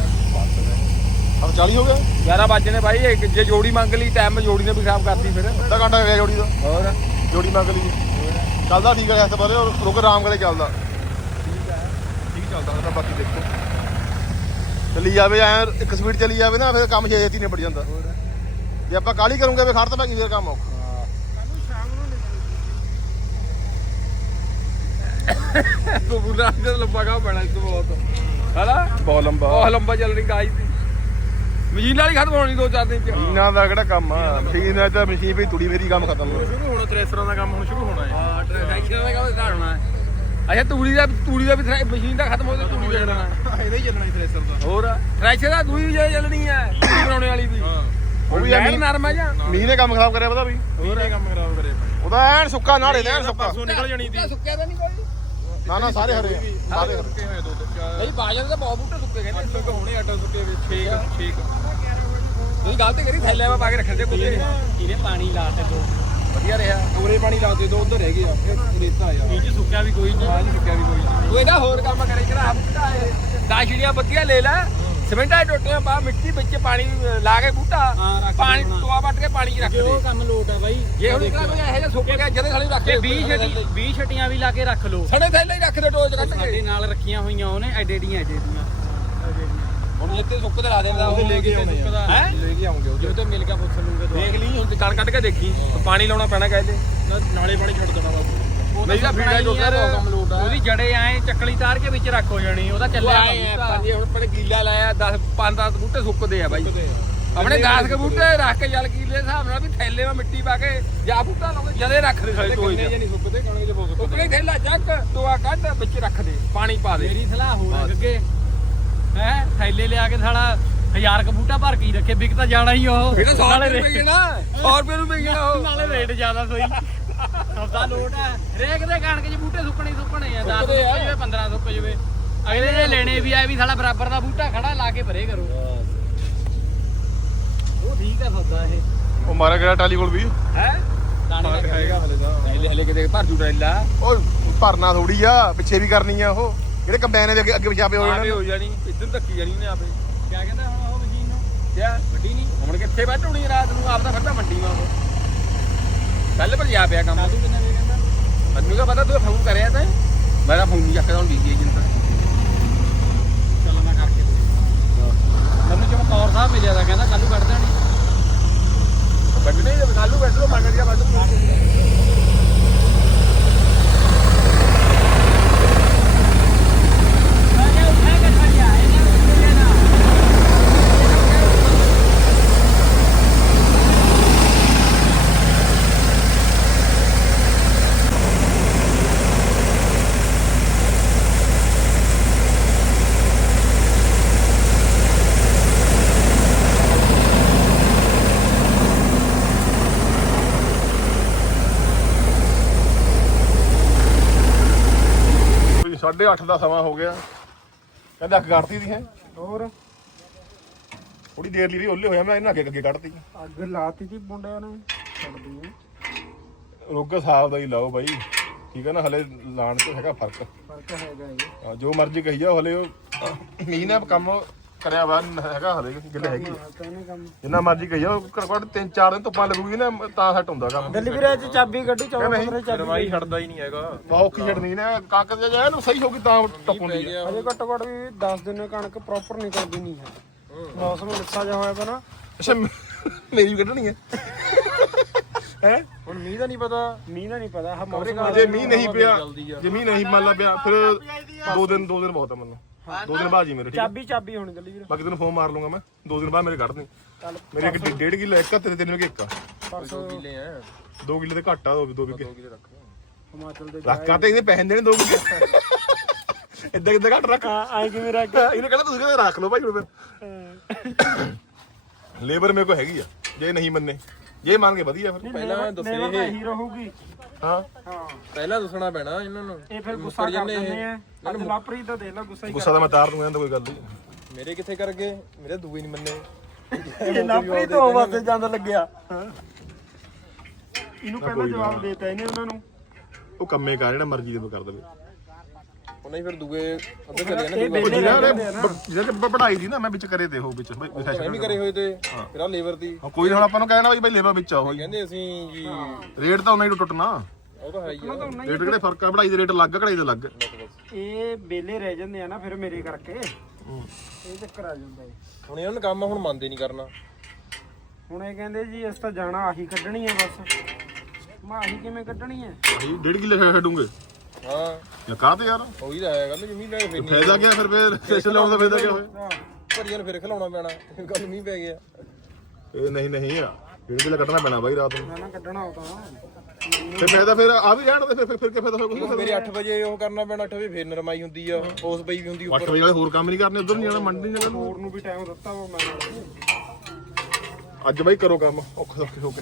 Speaker 1: ਅਬ 40 ਹੋ ਗਿਆ?
Speaker 2: 11 ਵਜੇ ਨੇ ਭਾਈ ਇੱਕ ਜੇ ਜੋੜੀ ਮੰਗ ਲਈ ਟਾਈਮ ਜੋੜੀ ਨੇ ਵੀ ਖਰਾਬ ਕਰਤੀ ਫਿਰ।
Speaker 1: ਅੱਧਾ ਘੰਟਾ ਹੋ ਗਿਆ ਜੋੜੀ ਦਾ।
Speaker 2: ਹੋਰ?
Speaker 1: ਜੋੜੀ ਮੰਗ ਲਈ। ਚੱਲਦਾ ਠੀਕ ਹੈ ਇਸ ਬਾਰੇ ਰੁਕ ਆਰਾਮ ਕਰੇ ਚੱਲਦਾ। ਠੀਕ ਹੈ ਠੀਕ ਚੱਲਦਾ ਬਾਕੀ ਦੇਖੋ। ਚੱਲੀ ਜਾਵੇ ਐ ਇੱਕ ਸਪੀਡ ਚੱਲੀ ਜਾਵੇ ਨਾ ਫਿਰ ਕੰਮ ਛੇ ਛੇਤੀ ਨਿਬੜ ਜਾਂਦਾ। ਜੇ ਆਪਾਂ ਕਾਲੀ ਕਰੂਗੇ ਫਿਰ ਖੜ ਤਾਂ ਪੈ ਫਿਰ ਕੰਮ ਔਖਾ।
Speaker 2: ਬੁਲਾ ਕੇ ਲੰਬਾ ਕਾ ਪੈਣਾ ਇਸ ਤੋਂ ਬਹੁਤ ਹਲਾ
Speaker 1: ਬਹੁਤ ਲੰਬਾ।
Speaker 2: ਬਹੁਤ ਲੰਬਾ ਚੱਲਣੀ ਗਾਈ ਦੀ ਮਸ਼ੀਨ ਵਾਲੀ ਖਤਮ ਹੋਣੀ ਦੋ ਚਾਰ ਦਿਨ ਚ।
Speaker 1: ਮਸ਼ੀਨਾਂ ਦਾ ਕਿਹੜਾ ਕੰਮ ਆ? ਮਸ਼ੀਨ ਨਾਲ ਤਾਂ ਮਸ਼ੀਨ ਵੀ ਤੁੜੀ ਫੇਰੀ ਕੰਮ ਖਤਮ ਹੋ
Speaker 2: ਸ਼ੁਰੂ ਹੋਣਾ ਥ੍ਰੈਸ਼ਰਾਂ ਦਾ ਕੰਮ ਹੁਣ ਸ਼ੁਰੂ ਹੋਣਾ ਹੈ। ਹਾਂ ਟ੍ਰੈਕਟਰ ਦਾ ਕੰਮ ਸਟਾਰਟ ਹੋਣਾ ਹੈ। ਅੱਛਾ ਤੂੜੀ ਦਾ ਤੂੜੀ ਦਾ ਵੀ ਮਸ਼ੀਨ ਦਾ ਖਤਮ ਹੋ ਗਿਆ ਤੂੜੀ ਦਾ ਚੱਲਣਾ
Speaker 3: ਇਹਦਾ ਹੀ ਚੱਲਣਾ ਥ੍ਰੈਸ਼ਰ ਦਾ।
Speaker 2: ਹੋਰ ਥ੍ਰੈਸ਼ਰ ਦਾ ਦੂਈ ਜੇ ਚੱਲਣੀ ਹੈ ਤੂੜੀ ਬਣਾਉਣੇ ਵਾਲੀ ਵੀ।
Speaker 1: ਉਹ ਵੀ ਐਵੇਂ
Speaker 2: ਨਰਮ ਆ ਜਾਂ?
Speaker 1: ਮੀਂਹ ਨੇ ਕੰਮ ਖਰਾਬ ਕਰਿਆ ਪਤਾ ਵੀ।
Speaker 3: ਹੋਰ ਇਹ ਕੰਮ ਖਰਾਬ ਕਰੇ
Speaker 1: ਉਹਦਾ ਐਨ ਸੁੱਕਾ ਨਾੜੇ ਨੇ ਐਨ ਸੁੱਕਾ।
Speaker 3: ਨਿਕਲ ਜਾਣੀ
Speaker 2: ਸੁੱਕਿਆ ਸੁੱਕਿਆ ਤਾਂ ਨਹੀਂ ਕੋਈ।
Speaker 1: ਨਾ ਨਾ ਸਾਰੇ ਹਰੇ ਆ, ਸਾਰੇ ਹਰੇ।
Speaker 3: ਸੁੱਕੇ ਹੋਏ ਦੋ ਦੋ ਚਾਰ।
Speaker 2: ਨਹੀਂ ਬਾਜਰ ਦਾ ਬਹੁਤ ਬੂਟੇ ਸੁੱਕੇ ਕਹਿੰਦੇ
Speaker 3: ਅੱਠ ਕੁ ਹੋਣੇ ਅੱਠ ਸੁੱਕੇ ਵਿੱਚ 6 6
Speaker 2: ਤੁਸੀਂ ਗਲਤੀ ਕਰੀ ਥੈਲੇ ਮੈਂ ਪਾ ਕੇ ਰੱਖਣ ਦੇ ਕੁੱਤੇ
Speaker 4: ਇਹਨੇ ਪਾਣੀ ਲਾ ਤੇ ਦੋ।
Speaker 2: ਵਧੀਆ ਰਿਹਾ।
Speaker 3: ਪੂਰੇ ਪਾਣੀ ਲਾਉਂਦੇ ਦੋ ਉਧਰ ਰਹਿ ਗਏ ਆ। ਫਿਰ ਰੇਤਾ ਆ।
Speaker 4: ਇਹ ਚ ਸੁੱਕਿਆ ਵੀ ਕੋਈ ਨਹੀਂ।
Speaker 3: ਸਿੱਕਿਆ ਵੀ ਕੋਈ ਨਹੀਂ।
Speaker 2: ਤੂੰ ਇਹਦਾ ਹੋਰ ਕੰਮ ਕਰੇ ਕਿਹੜਾ ਬੂਟਾ ਹੈ ਦਾਸ਼ੜੀਆਂ ਬੱਤੀਆਂ ਲੈ ਲੈ। ਸਿਮੈਂਟਾਂ ਟੋਟੀਆਂ ਪਾ ਮਿੱਟੀ ਵਿੱਚ ਪਾਣੀ ਲਾ ਕੇ ਬੂਟਾ।
Speaker 4: ਹਾਂ,
Speaker 2: ਪਾਣੀ। ਟੋਆ ਵੱਟ ਕੇ ਪਾਣੀ 'ਚ ਰੱਖ ਦੇ
Speaker 4: ਉਹ ਕੰਮ ਲੋਟ ਹੈ ਬਾਈ
Speaker 2: ਜੇ ਹੁਣ ਕਿਹੜਾ ਕੋਈ ਇਹੋ ਜਿਹਾ ਸੁੱਕ ਗਿਆ ਜਦੇ ਸਾਲੀ ਰੱਖ
Speaker 4: ਤੇ
Speaker 2: ਦੇ
Speaker 4: 20 ਛਟੀ 20 ਛਟੀਆਂ ਵੀ ਲਾ ਕੇ ਰੱਖ ਲਓ।
Speaker 2: ਸਣੇ ਥੈਲੇ ਹੀ ਰੱਖ ਦੇ ਟੋਜ ਕੱਢ
Speaker 4: ਸਾਡੇ
Speaker 2: ਕੇ।
Speaker 4: ਨਾਲ ਰੱਖੀਆਂ ਹੋਈਆਂ ਉਹਨੇ ਐਡੇ ਡੀਆਂ ਐਡੇ ਡੀਆਂ
Speaker 2: ਹੁਣ ਜਿੱਤੇ ਸੁੱਕ ਤੇ ਲਾ ਦੇਦਾ
Speaker 3: ਉਹਦੇ ਲੈ ਕੇ ਆ।
Speaker 2: ਹੈ?
Speaker 3: ਲੈ ਕੇ ਆਉਂਗੇ
Speaker 4: ਜੇ ਤੇ ਮਿਲ ਗਿਆ ਪੁੱਛ ਲੂਗੇ
Speaker 2: ਦੇਖ ਲਈ ਹੁਣ ਤੇ ਕਣ ਕੱਢ ਕੇ ਦੇਖੀ। ਪਾਣੀ ਲਾਉਣਾ ਪੈਣਾ ਕਹਿੰਦੇ?
Speaker 3: ਨਾਲੇ ਪਾਣੀ ਛੱਡ ਦੇਣਾ ਬਸ
Speaker 2: ਨਹੀਂ ਤਾਂ ਫੀਡਾ ਟੁੱਟਦਾ ਤਾਂ ਆ
Speaker 4: ਉਹਦੀ ਜੜੇ ਐ ਚੱਕਲੀ ਤਾਰ ਕੇ ਵਿੱਚ ਰੱਖ ਹੋ ਜਾਣੀ ਉਹਦਾ ਚੱਲਿਆ
Speaker 2: ਚੱਲਿਆ ਪੰਜੇ ਹੁਣ ਪਰ ਕੀਲਾ ਲਾਇਆ 10 5-10 ਬੂਟੇ ਸੁੱਕਦੇ ਆ ਬਾਈ। ਆਪਣੇ 10 ਕੇ ਬੂਟੇ। ਰੱਖ ਕੇ ਜਲ ਕੀਲੇ ਹਿਸਾਬ ਨਾਲ ਵੀ ਥੈਲੇ ਵਿੱਚ ਮਿੱਟੀ ਪਾ ਕੇ ਜਾਂ ਬੂਟਾ ਲਾਉਂਦੇ ਜਦੇ ਰੱਖ ਦੇ ਸਾਲੇ
Speaker 3: ਕਿੰਨੇ ਜੇ ਨਹੀਂ ਸੁੱਕਦੇ ਕਣਕ ਦੇ ਬਹੁਤ ਸੁੱਕਦੇ।
Speaker 2: ਥੈਲਾ ਚੱਕ ਟੋਆ ਕੱਢ ਵਿੱਚ ਰੱਖ ਦੇ ਪਾਣੀ ਪਾ ਦੇ।
Speaker 4: ਮੇਰੀ ਸਲਾਹ ਹੋ ਲੱਗ ਅੱਗੇ। ਹੈ ਥੈਲੇ ਲਿਆ ਕੇ ਸਾਲਾ ਹਜ਼ਾਰ ਕ ਬੂਟਾ ਭਰ ਕੇ ਰੱਖੇ ਵਿਕ ਤਾਂ ਜਾਣਾ ਹੀ ਉਹ।
Speaker 2: ਇਹ ਤਾਂ 100
Speaker 4: ਨਾਲੇ
Speaker 2: ਰੁਪਏ
Speaker 4: ਰੇਟ-
Speaker 2: ਪਈ ਨਾ 100 ਰੁਪਏ ਨੂੰ ਪਈ ਜਾਣਾ ਉਹ।
Speaker 4: ਨਾਲੇ ਰੇਟ ਜ਼ਿਆਦਾ ਸੋਈ ਸੌਦਾ ਲੋਟ ਹੈ। ਰੇਕ ਦੇ ਕਣਕ 'ਚ ਬੂਟੇ ਸੁੱਕਣੇ ਹੀ ਸੁੱਕਣੇ ਆ 10
Speaker 2: ਸੁੱਕਦੇ ਆ।
Speaker 4: ਸੁੱਕ ਜਵੇ 15 ਸੁੱਕ ਜਵੇ। ਅਗਲੇ ਨੇ ਲੈਣੇ ਵੀ ਆਏ ਵੀ ਸਾਲਾ ਬਰਾਬਰ ਦਾ ਬੂਟਾ ਖੜਾ ਲਾ ਕੇ ਭਰੇ ਕਰੋ। ਉਹ ਠੀਕ ਹੈ ਸੌਦਾ ਇਹ।
Speaker 1: ਉਹ ਮਾਰਾ ਗਿਆ ਟਾਲੀ ਕੋਲ ਵੀ?
Speaker 2: ਹੈ?
Speaker 4: ਦਾਣੇ ਦਾ
Speaker 3: ਹੈਗਾ ਹਲੇ ਤਾਂ।
Speaker 2: ਹਲੇ ਹਲੇ ਕਿਤੇ ਭਰ ਜੂ ਟੈਲਾ
Speaker 1: ਉਹ ਭਰਨਾ ਥੋੜੀ ਆ ਪਿੱਛੇ ਵੀ ਕਰਨੀ ਆ ਉਹ। ਜਿਹੜੇ ਕੰਬਾਈਨ ਦੇ ਅੱਗੇ ਅੱਗੇ ਪਿਛਾਪੇ ਹੋ
Speaker 2: ਆਪੇ
Speaker 1: ਜਾਣੇ
Speaker 2: ਹੋ ਜਾਣੀ ਇੱਧਰ ਧੱਕੀ ਜਾਣੀ ਉਹਨੇ ਆਪੇ।
Speaker 4: ਕਿਆ ਕਹਿੰਦਾ ਹੁਣ ਉਹ ਮਸ਼ੀਨ ਨੂੰ?
Speaker 2: ਕਿਆ? ਵੱਡੀ ਨਹੀਂ। ਹੁਣ ਕਿੱਥੇ ਬੈਠਣੀ ਰਾਤ ਨੂੰ? ਆਪਦਾ ਫਿਰਦਾ ਮੰਡੀ ਵਾਂ ਉਹ। ਕੱਲ ਭਜਿਆ ਪਿਆ ਕੰਮ।
Speaker 4: ਦਾਦੂ ਕਿੰਨੇ ਦੇ ਕਹਿੰਦਾ?
Speaker 2: ਮੈਨੂੰ ਕਾ ਪਤਾ ਤੂੰ ਫੋਨ ਕਰਿਆ ਤਾਂ। ਮੈਂ ਤਾਂ ਫੋਨ ਨਹੀਂ ਚੱਕਦਾ ਹੁਣ ਬੀਜੀ ਏਜੰਟ
Speaker 4: ਚੱਲ ਮੈਂ ਕਰਕੇ ਦੇ ਮੈਨੂੰ ਚਮਕੌਰ ਸਾਹਿਬ ਮਿਲਿਆ ਤਾਂ ਕਹਿੰਦਾ ਕੱਲੂ ਕੱਢ ਦੇਣੀ
Speaker 2: ਕੱਢਣੇ ਕੱਲੂ ਕੱਢ ਲੋ ਮੰਗੜੀਆ ਵੱਢ ਲਓ
Speaker 1: ਕੋਈ 8:30 ਦਾ ਸਮਾਂ ਹੋ ਗਿਆ। ਕਹਿੰਦਾ ਅੱਗ ਕੱਢਤੀ ਦੀ ਹੈ।
Speaker 3: ਹੋਰ?
Speaker 1: ਥੋੜੀ ਦੇਰ ਲਈ ਵੀ ਉੱਲੇ ਹੋਇਆ ਮੈਂ ਇਹਨਾਂ ਅੱਗੇ ਅੱਗੇ ਕੱਢਤੀ
Speaker 3: ਅੱਗ ਲਾਤੀ ਸੀ ਮੁੰਡਿਆਂ ਨੇ। ਛੱਡਦੀ
Speaker 1: ਰੋਗਾ ਸਾਫ਼ ਦਾ ਹੀ ਲਾਓ ਬਾਈ। ਠੀਕ ਹੈ ਨਾ ਹਲੇ ਲਾਣ ਚ ਹੈਗਾ ਫ਼ਰਕ।
Speaker 3: ਫ਼ਰਕ ਹੈਗਾ
Speaker 1: ਹਾਂ, ਜੋ ਮਰਜ਼ੀ ਕਹੀ ਜਾ ਹਲੇ ਉਹ ਮੀਂਹ ਕੰਮ ਕਰਿਆ ਵਾ ਹੈਗਾ ਹਲੇ ਗਿੱਲੇ ਹੈਗੀ। ਜਿੰਨਾ ਮਰਜ਼ੀ ਕਹੀ ਜਾ ਘੱਟੋ ਘੱਟ ਤਿੰਨ ਚਾਰ ਦਿਨ ਧੁੱਪਾਂ ਲੱਗੂਗੀ ਨਾ ਤਾਂ ਸੈੱਟ ਹੁੰਦਾ ਕੰਮ।
Speaker 3: ਦਿੱਲੀ ਵੀਰੇ ਚ ਚਾਬੀ। ਪਤਰੇ ਚਾਬੀ
Speaker 2: ਦਵਾਈ ਛੱਡਦਾ ਹੀ ਨਹੀਂ ਹੈਗਾ।
Speaker 1: ਬਹੁਤ ਔਖੀ ਛੱਡਣੀ ਨੇ ਕਾਕਰ ਜੇ ਇਹਨੂੰ ਸਹੀ ਹੋਗੀ ਤਾਂ ਟੱਪ ਹੁੰਦੀ ਆ।
Speaker 3: ਅਜੇ ਘੱਟੋ ਘੱਟ ਵੀ 10 ਦਿਨ ਕਣਕ ਪ੍ਰੋਪਰ ਨਿਕਲਦੀ ਨਹੀਂ ਹੈ। ਮੌਸਮ ਲਿੱਸਾ ਜਿਹਾ ਹੋਇਆ ਪਿਆ ਨਾ।
Speaker 1: ਅੱਛਾ ਮੇਰੀ ਵੀ ਕੱਢਣੀ ਹੈ। ਹੈ?
Speaker 3: ਹੁਣ ਮੀਂਹ ਦਾ ਨਹੀਂ ਪਤਾ। ਮੀਂਹ ਦਾ ਨਹੀਂ ਪਤਾ ਆਹ ਮੌਸਮ
Speaker 1: ਜੇ ਮੀਂਹ ਨਹੀਂ ਪਿਆ ਜੇ ਮੀਂਹ ਨਹੀਂ ਮੰਨ ਲਾ ਪਿਆ ਫਿਰ ਦੋ ਦਿਨ ਦੋ ਦਿਨ ਬਹੁਤ ਆ ਮੈਨੂੰ ਦੋ ਦਿਨ ਬਾਅਦ ਜੀ ਮੇਰੇ ਠੀਕ ਆ।
Speaker 3: ਚਾਬੀ ਚਾਬੀ ਹੋਣੀ ਦਿੱਲੀ ਵੀਰੇ।
Speaker 1: ਬਾਕੀ ਤੈਨੂੰ ਫੋਨ ਮਾਰ ਲੂੰਗਾ ਮੈਂ। ਦੋ ਦਿਨ ਬਾਅਦ ਮੇਰੇ ਕੱਢ ਦੇ
Speaker 3: ਚੱਲ
Speaker 1: ਮੇਰੇ ਇੱਕ ਡੇਢ ਕਿਲੋ ਇੱਕ ਆ, ਤੇਰੇ ਤਿੰਨ ਕਿ ਇੱਕ ਆ।
Speaker 3: ਪਰਸੋਂ
Speaker 2: ਆ।
Speaker 1: ਦੋ ਕਿਲੋ ਤੇ ਘੱਟ ਆ ਦੋ ਦੋ ਵਿਕੇ
Speaker 3: ਹਿਮਾਚਲ ਦੇ
Speaker 1: ਰੱਖ ਕਾ ਤੇ ਇਹਦੇ ਪੈਸੇ ਦੇਣੇ ਦੋ ਕਿਲੋ। ਇੱਦਾਂ ਕਿੱਦਾਂ ਘੱਟ ਰੱਖ?
Speaker 3: ਆਏ ਕਿਵੇਂ ਰੱਖ?
Speaker 1: ਇਹਨੇ ਕਹਿੰਦਾ ਤੁਸੀਂ ਕਹਿੰਦੇ ਰੱਖ ਲਓ ਭਾਈ ਹੁਣ ਫਿਰ। ਲੇਬਰ ਮੇਰੇ ਕੋਲ ਹੈਗੀ ਆ। ਜੇ ਨਹੀਂ ਮੰਨੇ। ਜੇ ਮੰਨ ਕੇ ਵਧੀਆ ਫਿਰ।
Speaker 3: ਪਹਿਲਾਂ ਦੱਸੇ ਇਹ। ਹੀ ਰਹੂਗੀ।
Speaker 1: ਹਾਂ।
Speaker 3: ਹਾਂ।
Speaker 2: ਪਹਿਲਾਂ ਦੱਸਣਾ ਪੈਣਾ ਇਹਨਾਂ ਨੂੰ।
Speaker 3: ਇਹ ਫਿਰ ਗੁੱਸਾ ਕਰ ਦਿੰਦੇ ਆ। ਅੱਜ ਲਾਪਰੀ ਦਾ ਦੇਖ ਲੈ ਗੁੱਸਾ ਹੀ
Speaker 1: ਗੁੱਸਾ ਤਾਂ ਮੈਂ ਤਾਰ ਦੂੰਗਾ ਤਾਂ ਕੋਈ ਗੱਲ ਨਹੀਂ।
Speaker 2: ਮੇਰੇ ਕਿੱਥੇ ਕਰ ਗਏ? ਮੇਰੇ ਦੂਏ ਨਹੀਂ ਮੰਨੇ।
Speaker 3: ਇਹ ਲਾਪਰੀ ਤੋਂ ਵਾਸਤੇ ਜਾਂਦਾ ਲੱਗਿਆ। ਇਹਨੂੰ ਪਹਿਲਾਂ ਜਵਾਬ ਦੇਤਾ ਇਹਨੇ ਉਹਨਾਂ ਨੂੰ।
Speaker 1: ਉਹ ਕੰਮੇ ਕਰ ਜਿਹੜਾ ਮਰਜ਼ੀ ਦੇ ਕਰ ਦੇਵੇ।
Speaker 2: ਉਹਨੇ ਫਿਰ ਦੂਏ ਅੱਧੇ ਚੱਲੇ
Speaker 3: ਇਹ ਬੇਲੇ
Speaker 1: ਯਾਰ
Speaker 3: ਆ ਨਾ।
Speaker 1: ਜਿਹਦੇ ਚ ਪੜਾਈ ਦੀ ਨਾ ਮੈਂ ਵਿੱਚ ਕਰੇ ਤੇ ਉਹ ਵਿੱਚ ਬਈ session
Speaker 2: ਨਹੀਂ ਕਰੇ ਹੋਏ ਤੇ ਫਿਰ ਆ ਲੇਬਰ ਦੀ।
Speaker 1: ਹਾਂ, ਕੋਈ ਨੀ ਹੁਣ ਆਪਾਂ ਨੂੰ ਕਹਿਣਾ ਬਈ ਬਈ ਲੇਬਰ ਵਿੱਚ ਆਓ
Speaker 2: ਕਹਿੰਦੇ ਅਸੀਂ ਜੀ
Speaker 1: ਰੇਟ ਤਾਂ ਉਹਨਾਂ ਹੀ ਟੁੱਟਣਾ।
Speaker 2: ਉਹ ਤਾਂ ਹੈ ਹੀ ਆ।
Speaker 1: ਰੇਟ ਕਿਹੜੇ ਫ਼ਰਕ ਆ? ਪੜਾਈ ਦੇ ਰੇਟ ਅਲੱਗ ਕਢਾਈ ਦੇ ਅਲੱਗ।
Speaker 3: ਇਹ ਬੇਲੇ ਰਹਿ ਜਾਂਦੇ ਆ ਨਾ ਫਿਰ ਮੇਰੇ ਕਰਕੇ। ਇਹ ਚੱਕਰ ਆ ਜਾਂਦਾ ਹੈ
Speaker 2: ਹੁਣ ਇਹਨਾਂ ਨੂੰ ਕੰਮ ਹੁਣ ਮੰਨਦੇ ਨਹੀਂ ਕਰਨਾ।
Speaker 3: ਹੁਣ ਇਹ ਕਹਿੰਦੇ ਜੀ ਇਸ ਤਾਂ ਜਾਣਾ ਆਹੀ ਕੱਢਣੀ ਹੈ ਬਸ। ਮੈਂ ਆਹੀ ਕਿਵੇਂ ਕੱਢਣੀ ਹੈ
Speaker 1: ਅਸੀਂ ਡੇਢ ਕਿੱਲੇ ਛੱਡੂਗੇ
Speaker 2: ਹਾਂ।
Speaker 1: ਜਾਂ ਕਾਹ ਤੇ ਯਾਰ?
Speaker 2: ਉਹੀ ਤਾਂ ਹੈ ਗੱਲ ਜ਼ਮੀਨ ਲੈ ਕੇ ਫਿਰ ਨਹੀਂ
Speaker 1: ਫਾਇਦਾ ਗਿਆ ਫਿਰ ਫੇਰ ਸੈਸ਼ਨ ਲਾਉਣ ਦਾ ਫਾਇਦਾ ਕੀ ਹੋਇਆ?
Speaker 2: ਭਰੀਆਂ ਨੂੰ ਫਿਰ ਖਿਲਾਉਣਾ ਪੈਣਾ ਗੱਲ ਮੀਂਹ ਪੈ ਗਿਆ।
Speaker 1: ਇਹ ਨਹੀਂ ਨਹੀਂ ਆ। ਡੇਢ ਕਿੱਲੇ ਕੱਢਣਾ ਪੈਣਾ ਬਾਈ ਰਾਤ ਨੂੰ।
Speaker 3: ਨਾ ਨਾ ਕੱਢਣਾ ਉਹ ਤਾਂ।
Speaker 1: ਫਿਰ ਫਾਇਦਾ ਫਿਰ ਆ ਵੀ ਰਹਿਣ ਦੇ ਫਿਰ ਫਿਰ- ਫਿਰ ਕੀ ਫਾਇਦਾ ਹੋਇਆ
Speaker 2: ਮੇਰੇ 8 ਵਜੇ ਉਹ ਕਰਨਾ ਪੈਣਾ 8 ਵਜੇ ਫੇਰ ਨਰਮਾਈ ਹੁੰਦੀ ਆ ਉਸ ਪਈ ਵੀ ਹੁੰਦੀ
Speaker 1: 8 ਵਜੇ ਵਾਲੇ ਹੋਰ ਕੰਮ ਨਹੀਂ ਕਰਨੇ ਉਧਰ ਨਹੀਂ ਜਾਣਾ ਮੰਡੀ ਨਹੀਂ ਜਾਣਾ।
Speaker 3: ਹੋਰ ਨੂੰ ਵੀ ਟਾਈਮ ਦਿੱਤਾ ਵਾ ਮੈਂ।
Speaker 1: ਅੱਜ ਬਾਈ ਕਰੋ ਕੰਮ ਔਖੇ ਔਖੇ ਹੋ ਕੇ।